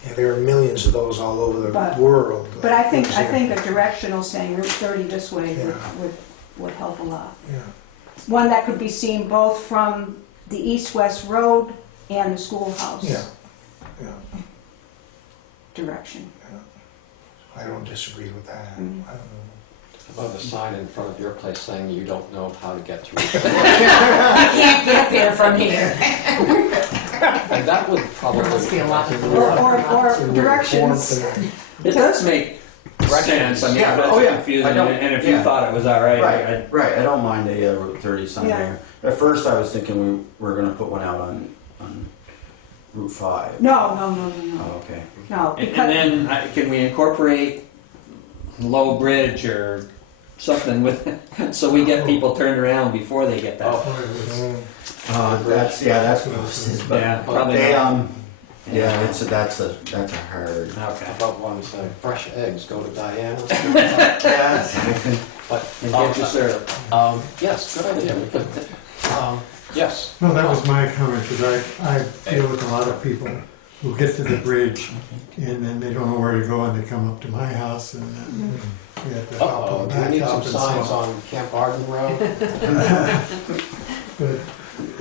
Yeah, there are millions of those all over the But- world. But I think a directional saying Route 30 this way Yeah. would help a lot. Yeah. One that could be seen both from the east-west road and the schoolhouse Yeah, yeah, direction. I don't disagree with that. I don't know. above a sign in front of your place saying you don't know how to get through. You can't get there from here. And that would probably. There must be a lot of Or directions. It does make sense, I mean, Yeah, that's oh, yeah. confusing, I don't- and if you yeah. thought it was all right, Right, right, I don't mind a Route 30 sign Yeah. there. At first, I was thinking we were gonna put one out on Route 5. No, Oh, okay. no, And because, then, can we incorporate Low Bridge or something with, so we get people turned around before they get that? Mm. That's what this is, but Yeah, probably they, not. Yeah, that's a hard. How Okay. about one saying, fresh eggs, go to Diana? Yes. But, And get you served. yes, good idea. We could, yes. No, that was my comment, because I deal with a lot of people who get to the bridge and then they don't know where to go and they come up to my house and then we have to help Uh-oh, them do we back need some up and signs so on. on Camp Arden Road? But,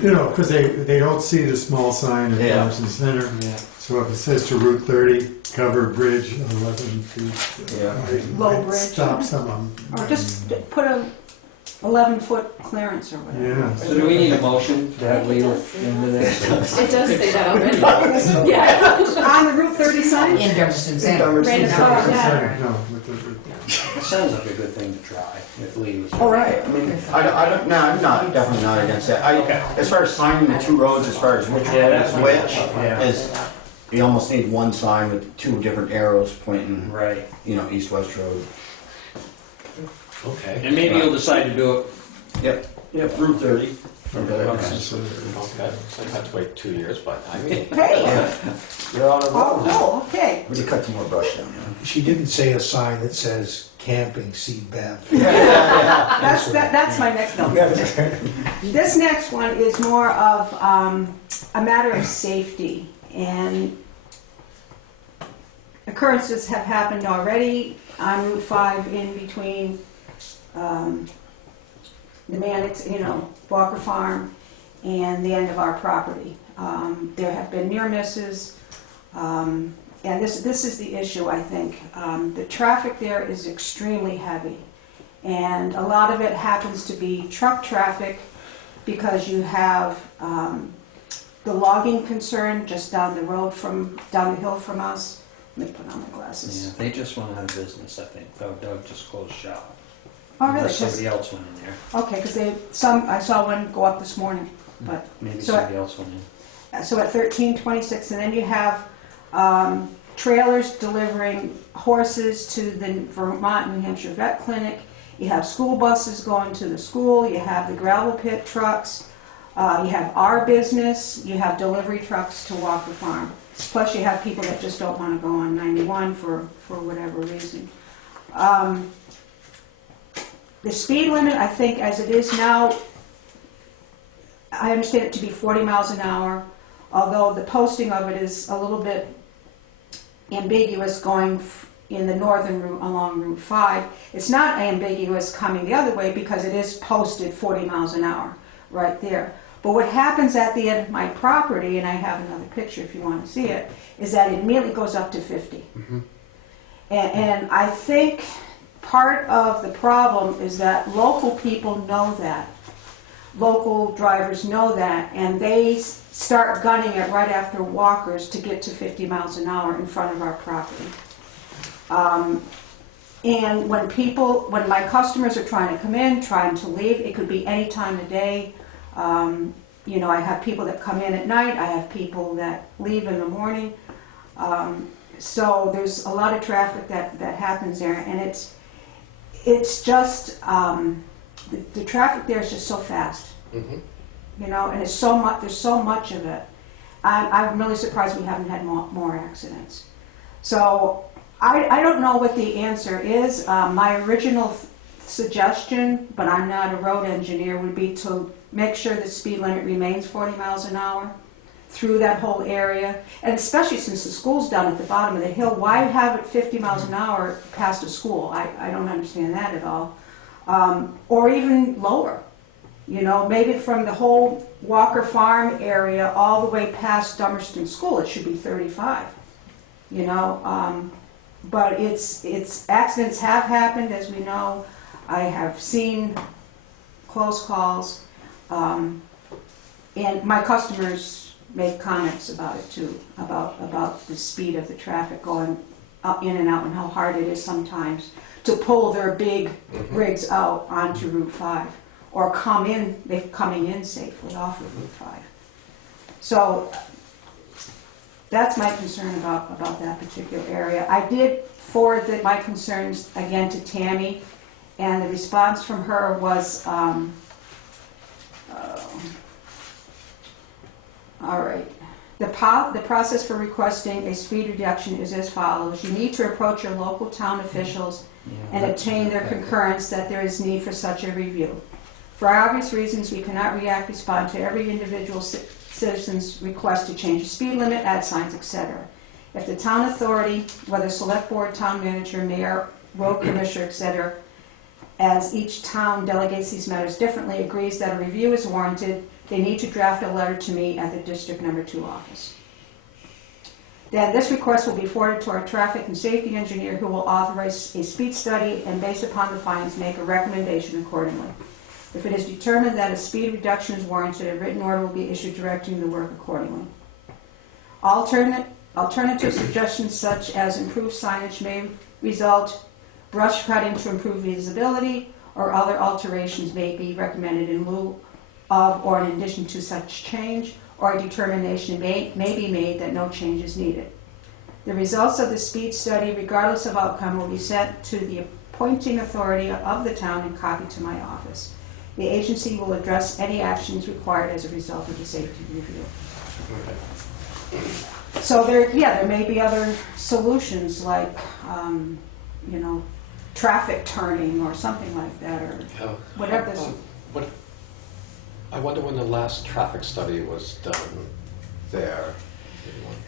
you know, because they don't see the small sign at Yeah. Dummerston Center. Yeah. So if it says to Route 30, covered bridge, 11 feet. Yeah. Low might bridge. Stop some of them. Or just put a 11-foot clearance or whatever. Yeah. So do we need a motion to have Lee look into this? It does say that already. Yeah. On the Route 30 sign? In Dummerston Center. Right Dummerston above, Center, no, with the- It sounds like a good thing to try, if Lee was. All right. I mean, I don't. No, I'm not definitely not against that. As far as signing the two roads, as far as which Yeah, road that's is which, is you almost need one sign with two different arrows pointing, Right. east-west road. Okay. And maybe you'll decide to do it. Yep. Route 30. Okay. Okay, so I have to wait 2 years, but I mean, Hey, you're on a roll now. oh, okay. We could cut some more brush down. She didn't say a sign that says camping CBEV. That's my next note. This next one is more of a matter of safety, and occurrences have happened already on Route 5 in between the Mannix, Walker Farm, and the end of our property. There have been near misses, and this is the issue, I think. The traffic there is extremely heavy, and a lot of it happens to be truck traffic because you have the logging concern just down the hill from us. Let me put on my glasses. Yeah, they just went out of business, I think. Doug just closed shop. Oh, really? Unless somebody else went in there. Okay, because I saw one go up this morning, but. Maybe So somebody else went in. So at 1326, and then you have trailers delivering horses to the Vermont, New Hampshire Vet Clinic. You have school buses going to the school. You have the gravel pit trucks. You have our business. You have delivery trucks to Walker Farm. Plus you have people that just don't want to go on 91 for whatever reason. The speed limit, I think, as it is now, I understand it to be 40 miles an hour, although the posting of it is a little bit ambiguous going in the northern route along Route 5. It's not ambiguous coming the other way because it is posted 40 miles an hour right there. But what happens at the end of my property, and I have another picture if you want to see it, is that it immediately goes up to 50. Mm-hmm. And I think part of the problem is that local people know that. Local drivers know that, and they start gunning it right after walkers to get to 50 miles an hour in front of our property. And when my customers are trying to come in, trying to leave, it could be any time of day. I have people that come in at night, I have people that leave in the morning. So there's a lot of traffic that happens there, and it's just, the traffic there is just so fast. Mm-hmm. And it's so much, there's so much of it. I'm really surprised we haven't had more accidents. So I don't know what the answer is. My original suggestion, but I'm not a road engineer, would be to make sure the speed limit remains 40 miles an hour through that whole area. And especially since the school's down at the bottom of the hill, why have it 50 miles an hour past a school? I don't understand that at all. Or even lower. Maybe from the whole Walker Farm area all the way past Dummerston School, it should be 35. But it's accidents have happened, as we know. I have seen close calls, and my customers make comments about it too, about the speed of the traffic going up, in and out, and how hard it is sometimes to pull their big rigs out onto Route 5 or they're coming in safely off of Route 5. So that's my concern about that particular area. I did forward my concerns again to Tammy, and the response from her was, all right, The process for requesting a speed reduction is as follows. You need to approach your local town officials and obtain their concurrence that there is need for such a review. For obvious reasons, we cannot respond to every individual citizen's request to change the speed limit, add signs, etc. If the town authority, whether select board, town manager, mayor, road commissioner, etc., as each town delegates these matters differently, agrees that a review is warranted, they need to draft a letter to me at the District Number 2 office. Then this request will be forwarded to our traffic and safety engineer, who will authorize a speed study and, based upon the findings, make a recommendation accordingly. If it is determined that a speed reduction is warranted, a written order will be issued directing the work accordingly. Alternative suggestions such as improved signage may result, brush cutting to improve visibility, or other alterations may be recommended in lieu of or in addition to such change, or a determination may be made that no change is needed. The results of the speed study, regardless of outcome, will be sent to the appointing authority of the town and copied to my office. The agency will address any actions required as a result of the safety review. So there may be other solutions like, traffic turning or something like that, or whatever. I wonder when the last traffic study was done there.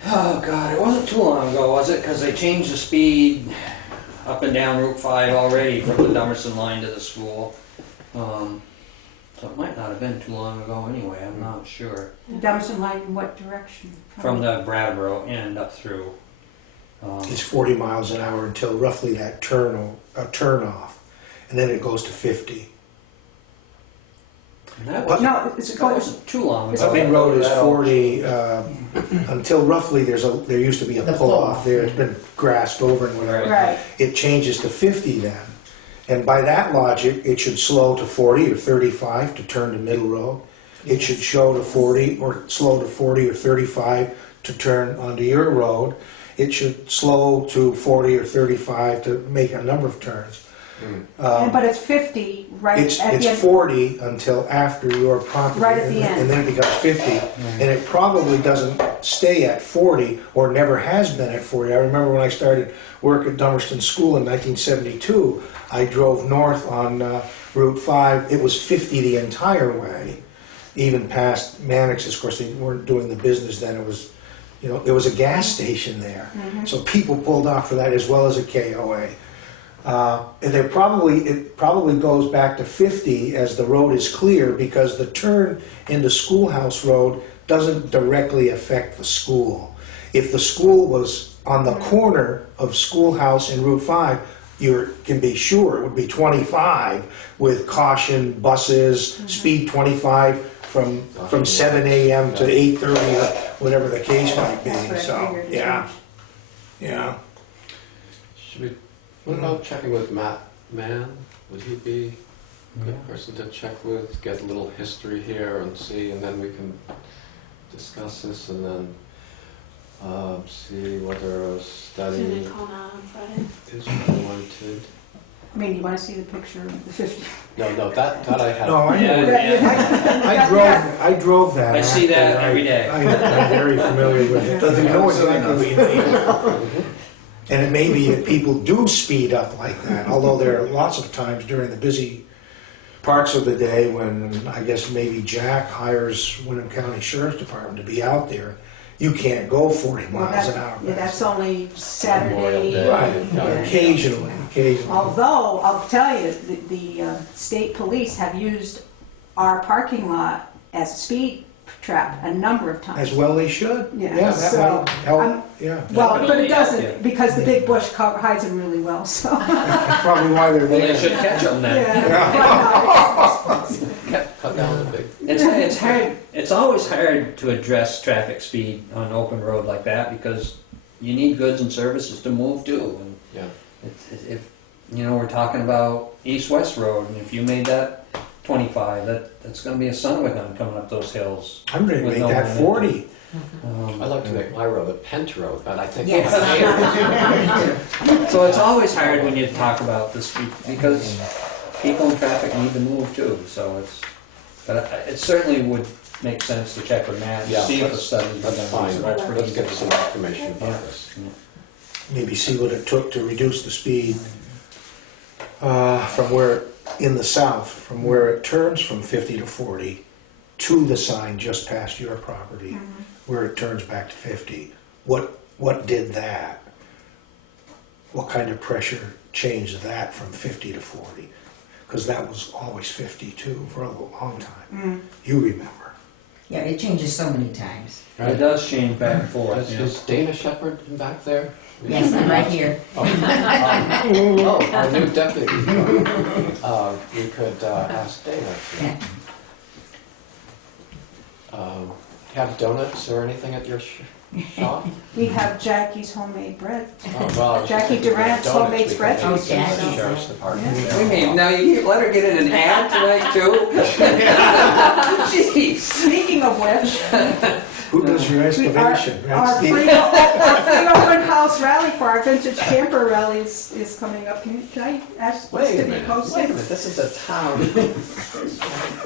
Oh, God, it wasn't too long ago, was it? Because they changed the speed up and down Route 5 already from the Dummerston line to the school. So it might not have been too long ago anyway, I'm not sure. The Dummerston line in what direction? From the Brattleboro end up through. It's 40 miles an hour until roughly that turn off, and then it goes to 50. And that No, wasn't too long ago. The main road is 40 until roughly there used to be a The pull-off pull-off. there. It's been grassed over and whatever. right. It changes to 50 then. And by that logic, it should slow to 40 or 35 to turn to Middle Road. It should show to 40 or slow to 40 or 35 to turn onto your road. It should slow to 40 or 35 to make a number of turns. But it's 50 right at the It's end. 40 until after your property. Right at the end. And then it becomes 50. And it probably doesn't stay at 40 or never has been at 40. I remember when I started work at Dummerston School in 1972, I drove north on Route 5. It was 50 the entire way, even past Mannix's. Of course, they weren't doing the business then. It was, there was a gas station there. So people pulled off for that as well as a KOA. And it probably goes back to 50 as the road is clear, because the turn into Schoolhouse Road doesn't directly affect the school. If the school was on the corner of Schoolhouse and Route 5, you can be sure it would be 25 with caution, buses, speed 25 from 7 a.m. to 8:30 or whatever the case might be. That's what I So, figured. yeah. What about checking with Matt Mann? Would he be a good person to check with? Get a little history here and see, and then we can discuss this, and then see whether a So study they call Matt on Friday? is warranted. I mean, you want to see the picture of the 50? No, that I have. No, I know. Yeah. I drove that. I see that and every day. I'm very familiar with it. I know exactly what you mean. And it may be that people do speed up like that, although there are lots of times during the busy parts of the day when I guess maybe Jack hires Wyndham County Sheriff's Department to be out there. You can't go 40 miles an hour. Yeah, that's only Saturday. Memorial Day. Right, Yeah. occasionally. Although, I'll tell you, the state police have used our parking lot as a speed trap a number of times. As well they should. Yeah, that so, might help. Yeah. Well, but it Yeah. doesn't, because the big bush hides them really well, so. That's probably why they're Well, they there. should catch them then. Cut down the big. It's hard. It's always hard to address traffic speed on an open road like that, because you need goods and services to move too. And Yeah. if we're talking about East-West Road, and if you made that 25, that's going to be a son of a gun coming up those hills. I'm ready to with make no that one in it. 40. I'd like to make my road a Pent Road, but I think Yes. So it's always hard when you talk about the speed, because people in traffic need to move too. So it certainly would makes sense to check with Matt, Yeah, and see if a that's- study's been That's done. fine, So that's pretty let's get easy. some information Yeah. about this. Maybe see what it took to reduce the speed from where, in the south, from where it turns from 50 to 40 to the sign just past your property, where it turns back to 50. What did that? What kind of pressure changed that from 50 to 40? Because that was always 52 for a long time. You remember. Yeah, it changes so many times. It does change back and forth, yeah. Is Dana Shepherd back there? Yes, I'm right here. Oh, our new deputy. We could ask Dana Yeah. to have donuts or anything at your shop. We have Jackie's homemade bread. Oh, well, I was Jackie thinking Durant's donuts homemade we could spread have cheese. at the Jackie. Sheriff's Department. Yeah. We may, now you let her get in an ad tonight too? Jeez. Speaking of which, Who does your excavation? our That's free the- open house rally for our vintage camper rally is coming up. Can I ask what's to be posted? this is a town.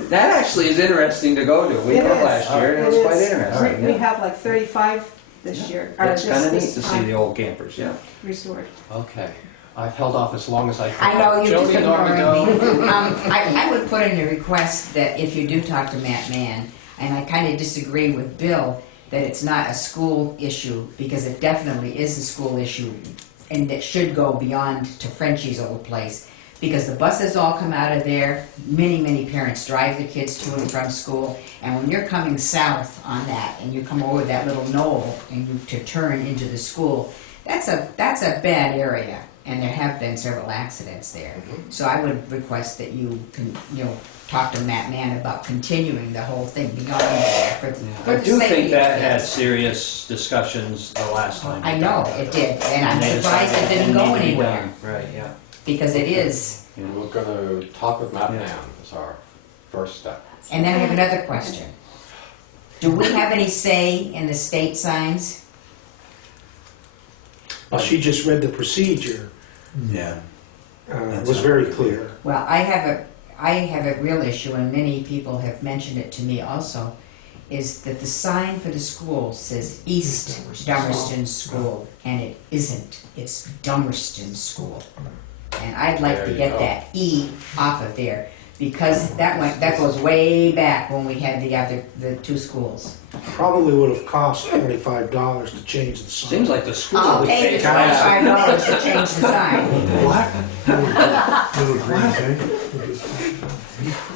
That actually is interesting to go to. We It went is. last year, and it It was quite is. interesting. We yeah. have like 35 this year. or It's kind of neat this to see time the old campers, yeah. Restored. Okay, I've held off as long as I can. I know, you're just Jody, Norman, ignoring go. me. I would put in a request that if you do talk to Matt Mann, and I kind of disagree with Bill, that it's not a school issue, because it definitely is a school issue, and it should go beyond to Frenchie's old place, because the buses all come out of there, many parents drive their kids to and from school, and when you're coming south on that, and you come over that little knoll, and you to turn into the school, that's a bad area, and there have been several accidents there. So I would request that you can, talk to Matt Mann about continuing the whole thing beyond there. For I the do safety think of that the had kids. serious discussions the last time. I know, it did, and I'm they surprised decided it didn't go needed to be anywhere, done. Right, yeah. because it is. And we're gonna talk with Matt Yeah. Mann as our first step. And then I have another question. Do we have any say in the state signs? Well, she just read the procedure. Yeah. It was very clear. Well, I have a real issue, and many people have mentioned it to me also, is that the sign for the school says East Dummerston School, and it isn't. It's Dummerston School. And I'd like There to you get go. that E off of there, because that goes way back when we had the two schools. Probably would have cost $25 to change the sign. Seems like the school I'll would pay pay the for that. $25 to change the sign. What? Little green thing.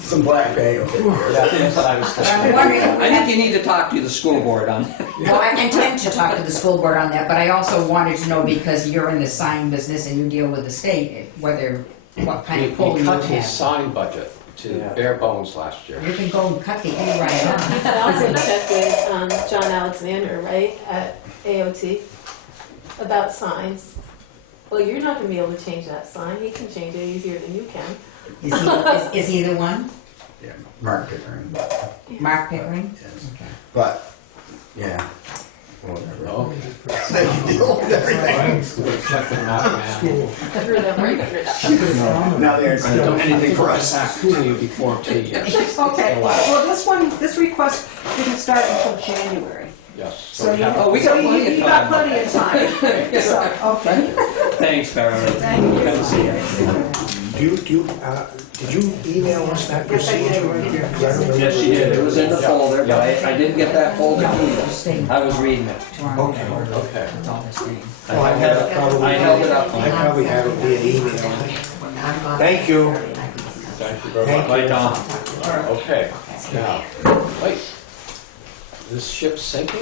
Some black bag. Yeah, that's what I was But thinking. I'm wondering, I think you need to talk to the school board on that. well, I intend to talk to the school board on that, but I also wanted to know, because you're in the sign business and you deal with the state, what kind of pull We you would cut his have. sign budget to Yeah. bare bones last year. You can go and cut the E right off. You could also check with John Alexander, right, at AOT, about signs. Well, you're not gonna be able to change that sign, he can change it easier than you can. Is he the one? Yeah, Mark Pickering. Mark Pickering? Yes. But, yeah, whatever. Okay. They deal with everything. Check with Matt Mann. Through them, right, through them. Now they aren't I don't doing anything for us. back to you before tea. Okay, well, this request didn't start until January. Yes. So you, Oh, we got so plenty of you got time. plenty of time. So, okay. Thanks, Carolyn. Thank you. Good to see you. Did you email us that procedure? 'Cause I don't remember. Yes, she did. It was in the folder, but I didn't get that folder No, either. just stay I was reading it. tomorrow. Okay. Okay. That's all they're saying. Well, I have it probably. I held it up. I probably have it via email. Thank you. Thank you very Thank much. Bye, Tom. Okay, now, wait. This ship's sinking?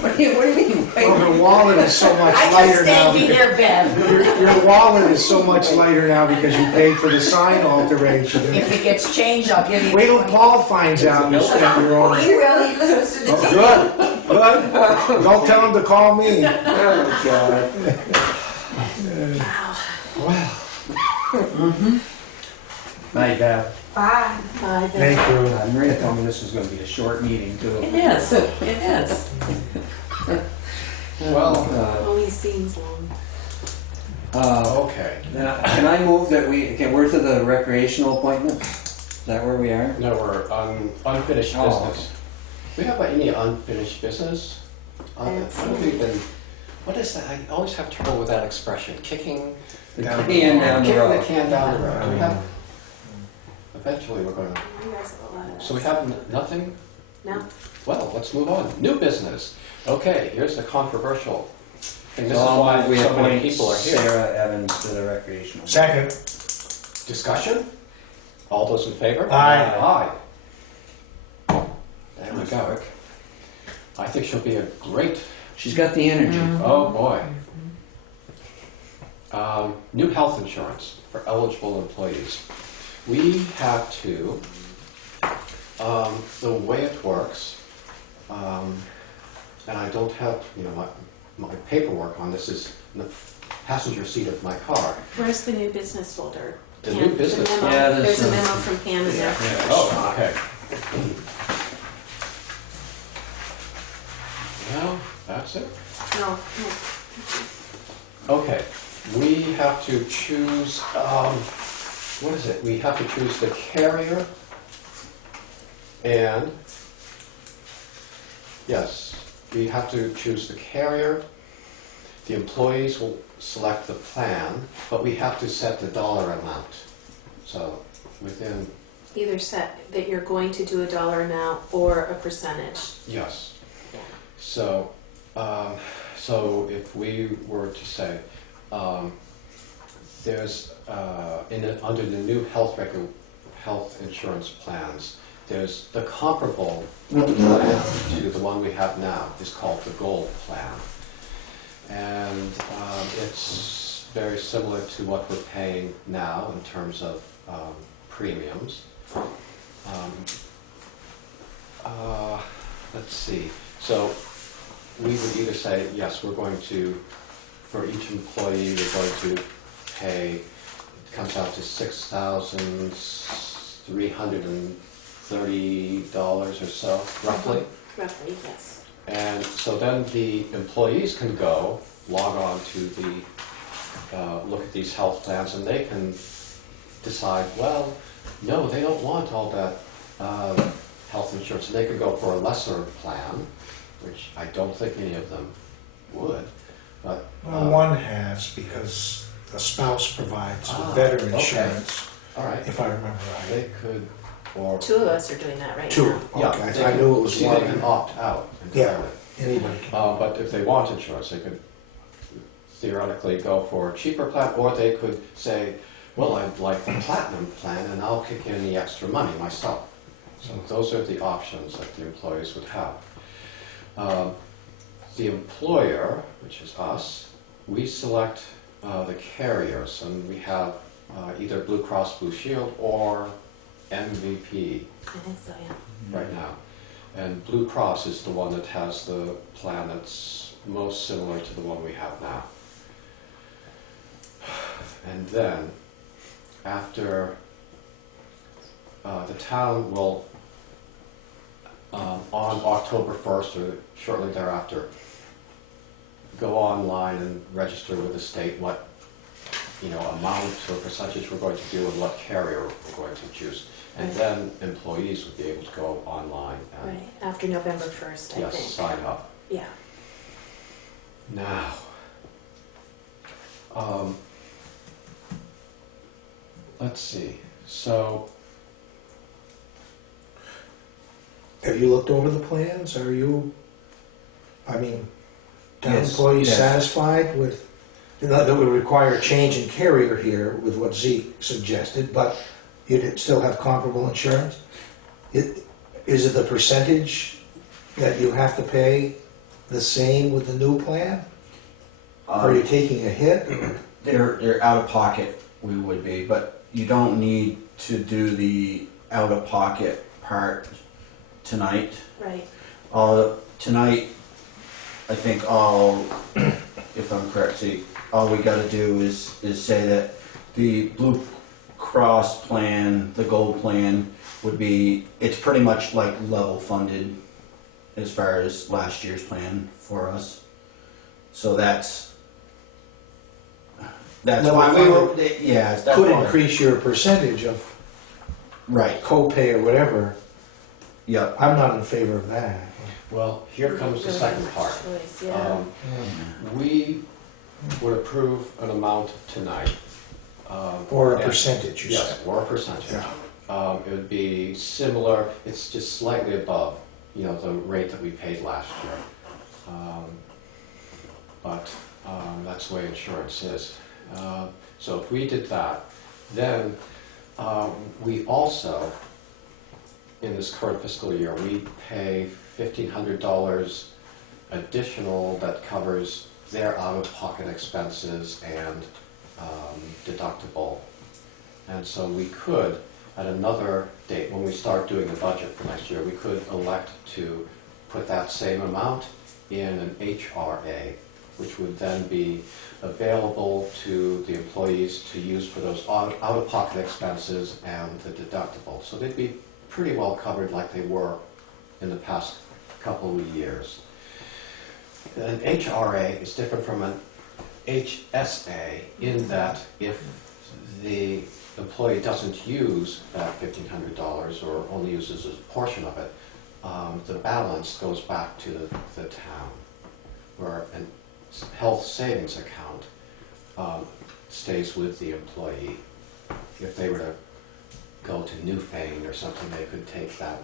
What do you mean? Well, her wallet is so much lighter now. be because- there, Bev. Your wallet is so much lighter now because you paid for the sign alteration. If it gets changed, I'll give you. Wait till Paul finds out you spent your own. He will, he listens to the Oh, TV. good, good. Don't tell him to call me. Night, Beth. Bye. Thank you. Maria told me this was gonna be a short meeting, too. It is, it is. Well, Oh, he seems long. Uh, okay. Now, can I move that we're to the recreational appointment? Is that where we are? No, we're on unfinished Oh. business. Do we have any unfinished business? What have we been, what is that? I always have trouble with that expression, kicking The Down the can road. down the kicking the road. can down the road. Do we have, eventually we're going to, You guys have a lot of so we have nothing? No. Well, let's move on. New business. Okay, here's the controversial thing. This is So why we so many appoint people are here. Sarah Evans to the recreational. Second. Discussion? All those in favor? Aye. Aye. There we go. I think she'll be a great, She's got the energy. oh boy. New health insurance for eligible employees. We have to, the way it works, and I don't have, my paperwork on this is in the passenger seat of my car. Where's the new business folder? The Pam, new business memo. Yeah, There's a there's memo from Pam in there. Oh, okay. Well, that's it. No, Okay, we have to choose, what is it? We have to choose the carrier and, yes, we have to choose the carrier. The employees will select the plan, but we have to set the dollar amount. So within, either set that you're going to do a dollar amount or a percentage. yes. Yeah. So, so if we were to say, there's, under the new health insurance plans, there's the comparable plan to the one we have now is called the Gold Plan. And it's very similar to what we're paying now in terms of premiums. Let's see. So we would either say, yes, we're going to, for each employee, we're going to pay, it comes out to $6,330 or so, roughly. Roughly, yes. And so then the employees can go, log on to the, look at these health plans, and they can decide, well, no, they don't want all that health insurance. And they could go for a lesser plan, which I don't think any of them would. But Well, one has, because a spouse provides better okay. insurance, all right, if I remember right. they could, or Two of us are doing that right Two, now. okay, they I could- knew it was see, one. they can opt out Yeah. entirely. Anybody can. But if they want insurance, they could theoretically go for a cheaper plan, or they could say, well, I'd like the platinum plan, and I'll kick in the extra money myself. So those are the options that the employees would have. The employer, which is us, we select the carriers, and we have either Blue Cross Blue Shield or MVP I think so, yeah. right now. And Blue Cross is the one that has the plan that's most similar to the one we have now. And then, after, the town will, on October 1st or shortly thereafter, go online and register with the state what, amount or percentage we're going to do and what carrier we're going to choose. And Right. then employees would be able to go online and, Right, after November 1st, I yes, think. sign up. Yeah. Now, let's see, so, Have you looked over the plans? Are you, town Yes, employees yes. satisfied with, that would require a change in carrier here with what Zeke suggested, but you'd still have comparable insurance? Is it the percentage that you have to pay the same with the new plan? Are you taking a hit? They're out of pocket, we would be, but you don't need to do the out of pocket part tonight. Right. Tonight, I think if I'm correct, see, all we gotta do is say that the Blue Cross plan, the Gold plan, would be, it's pretty much like level funded as far as last year's plan for us. So that's Level why we were, funded yeah, that's Could why. increase your percentage of Right, copay or whatever, yep. I'm not in favor of that. Well, here comes the Really second much part. choice, yeah. We would approve an amount tonight. Or a and- percentage, you Yes, said. or a percentage. Yeah. It would be similar, it's just slightly above, the rate that we paid last year. But that's the way insurance is. So if we did that, then we also, in this current fiscal year, we pay $1,500 additional that covers their out-of-pocket expenses and deductible. And so we could, at another date, when we start doing the budget for next year, we could elect to put that same amount in an HRA, which would then be available to the employees to use for those out-of-pocket expenses and the deductible. So they'd be pretty well covered like they were in the past couple of years. An HRA is different from an HSA in that if the employee doesn't use that $1,500 or only uses a portion of it, the balance goes back to the town, where a health savings account stays with the employee. If they were to go to Newfane or something, they could take that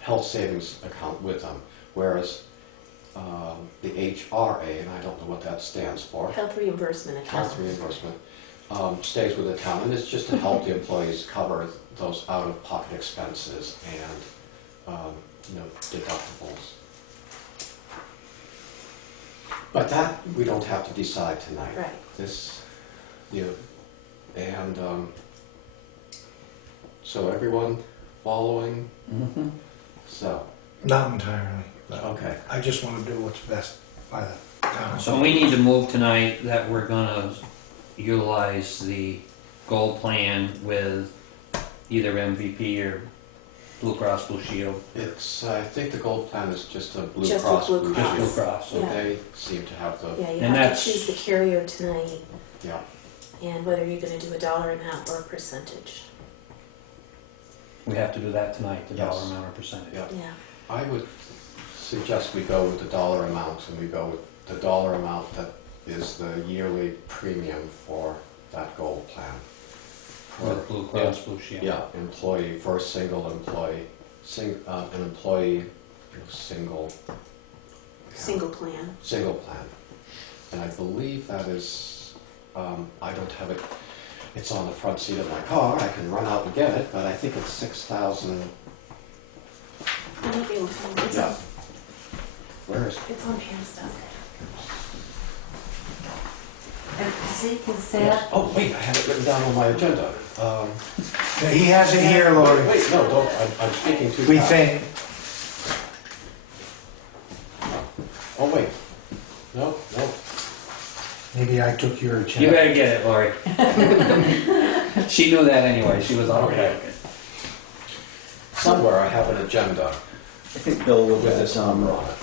health savings account with them, whereas the HRA, and I don't know what that stands for, Health reimbursement account. health reimbursement, stays with the town, and it's just to help the employees cover those out-of-pocket expenses and, deductibles. But that, we don't have to decide tonight. Right. This, and, so everyone following? Mhm. So, Not entirely. but okay. I just want to do what's best by the town. So we need to move tonight that we're gonna utilize the gold plan with either MVP or Blue Cross Blue Shield. I think the gold plan is just a Blue Just a Cross Blue Blue Cross. Shield. Just Blue Cross, So Yeah. they seem to have the, Yeah, you And have that's- to choose the carrier tonight, yeah. and whether you're gonna do a dollar amount or a percentage. We have to do that tonight, the Yes. dollar amount or percentage. Yeah. Yeah. I would suggest we go with the dollar amount, and we go with the dollar amount that is the yearly premium for that gold plan. With Blue Cross Blue Shield. Yeah, employee, for a single employee, an employee, single. Single plan. Single plan. And I believe that is, I don't have it, it's on the front seat of my car, I can run out and get it, but I think it's 6,000, I might be able to find it. yeah. Where is it? It's on Pam's desk. And see, can say Yes. that, Oh, wait, I have it written down on my agenda. Yeah, he has it here, Lori. Wait, no, don't, I'm speaking too fast. We think, Oh, wait. No. maybe I took your You agenda. better get it, Lori. She knew that anyway, she was on it. Somewhere I have an agenda I think, Bill, with with this, this number on it.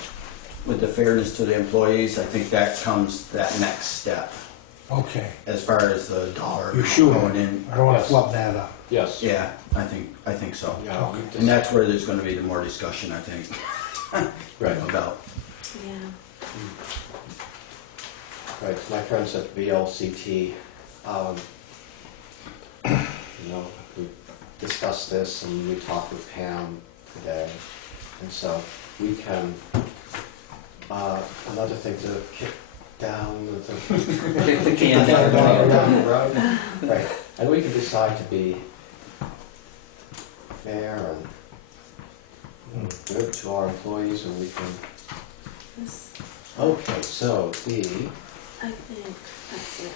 with the fairness to the employees, I think that comes that next step, Okay, as far as the dollar you're sure? going in. I don't want to Yes. flub that up. Yes. Yeah, I think so. Yeah, we And that's where there's gonna be the more discussion, I think, Right, about. Yeah. right. My friends at VLCT, we discussed this and we talked with Pam today. And so we can, another thing to kick down Kick the can down the road. the road. Right, and we can decide to be fair and good to our employees, and we can, This, okay, so I think that's it.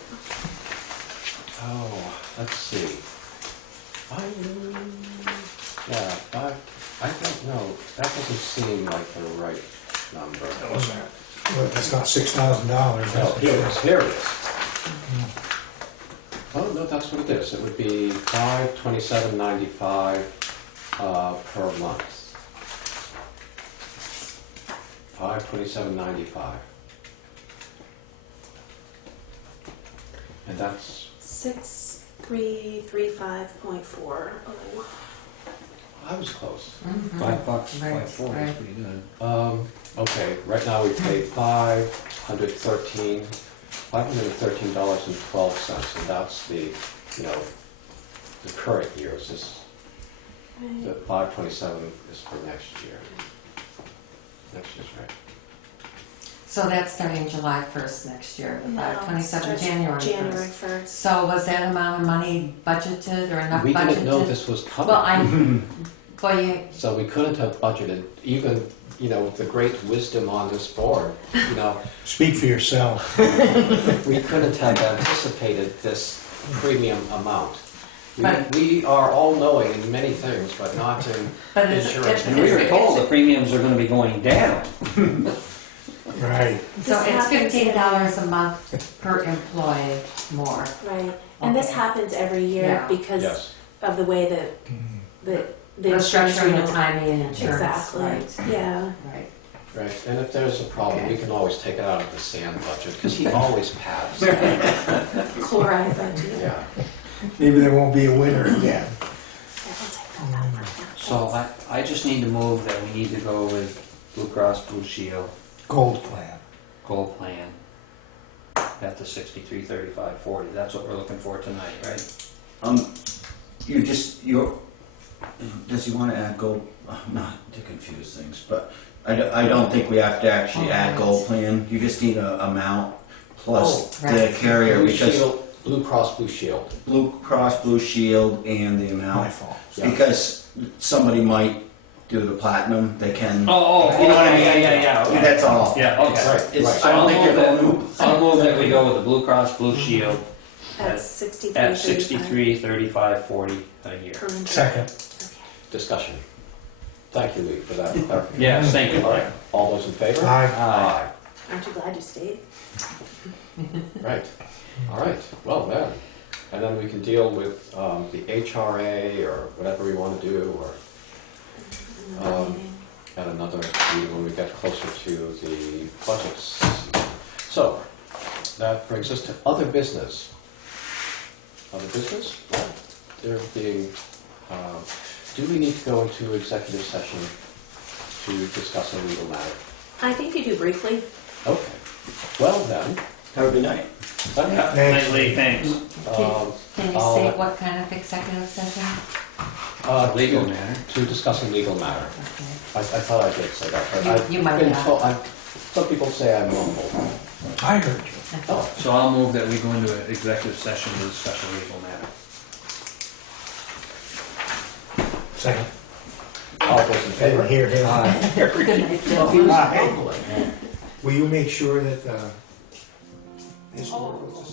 let's see. I don't know, that doesn't seem like the right number. Well, that's not $6,000. No, here it is. Oh, no, that's what it is. It would be $527.95 per month. $527.95. And that's, 335.40. I was close. Mhm. $5, Right, $5.40 is right. pretty good. Okay, right now we pay $513.12, and that's the, the current year. Is this, the 527 is for next year. Next year's right. So that's starting July 1st next year, the No, 527 starts January 1st. January 1st. So was that amount of money budgeted or enough We budgeted? didn't know this was coming. Well, well, you, So we couldn't have budgeted, even, with the great wisdom on this board, Speak for yourself. we couldn't have anticipated this premium amount. But- We are all-knowing in many things, but not in but it's, insurance. And we were told the premiums are gonna be going down. Right. so This it's happens $15 a month per employee more. Right, and this Okay. happens every year Yeah. because Yes. of the way that the The insurance structure and the renewal. timing and insurance. Exactly, Right, yeah. right. Right, and if there's a problem, we can always take it out of the sand budget, because he always pads. Chloride budget. Yeah. Maybe there won't be a winner again. So I just need to move that we need to go with Blue Cross Blue Shield Gold plan. Gold Plan at the 63.35.40. That's what we're looking for tonight, right? Does he want to add gold, not to confuse things, but I don't think we have to actually add gold plan. You just need an amount plus the right. carrier, Blue because Shield, Blue Cross Blue Shield. Blue Cross Blue Shield and the My amount. fault. Yeah. Because somebody might do the platinum, they can. Oh, You know what I mean? yeah, okay. That's all. Yeah, okay. Right, It's, right. I don't think you're going. I'll move that we go with the Blue Cross Blue Shield At at 63.35 63.35.40 a year. per employee. Second. Discussion. Thank you, Lee, for that clarification. Yes, thank you. All right, all those in favor? Aye. Aye. Aren't you glad you stayed? Right, all right, well then, and then we can deal with the HRA or whatever we want to do, or at another meeting when we get closer to the budgets. So, that brings us to other business. Other business? Well, there being, do we need to go into executive session to discuss a legal matter? I think you do briefly. Okay, well then, Have a good night. okay. Thanks, Lee, thanks. Can you I'll- say what kind of executive session? Legal to- matter. To discuss a legal matter. Okay. I thought I did say that, but You might I've been have. told, some people say I'm mumbled. I heard you. Oh, So I'll move that we go into an executive session to discuss a legal matter. Second. all those in favor? Here, here. Aye. Good night, Bill. Aye. Will you make sure that the historical society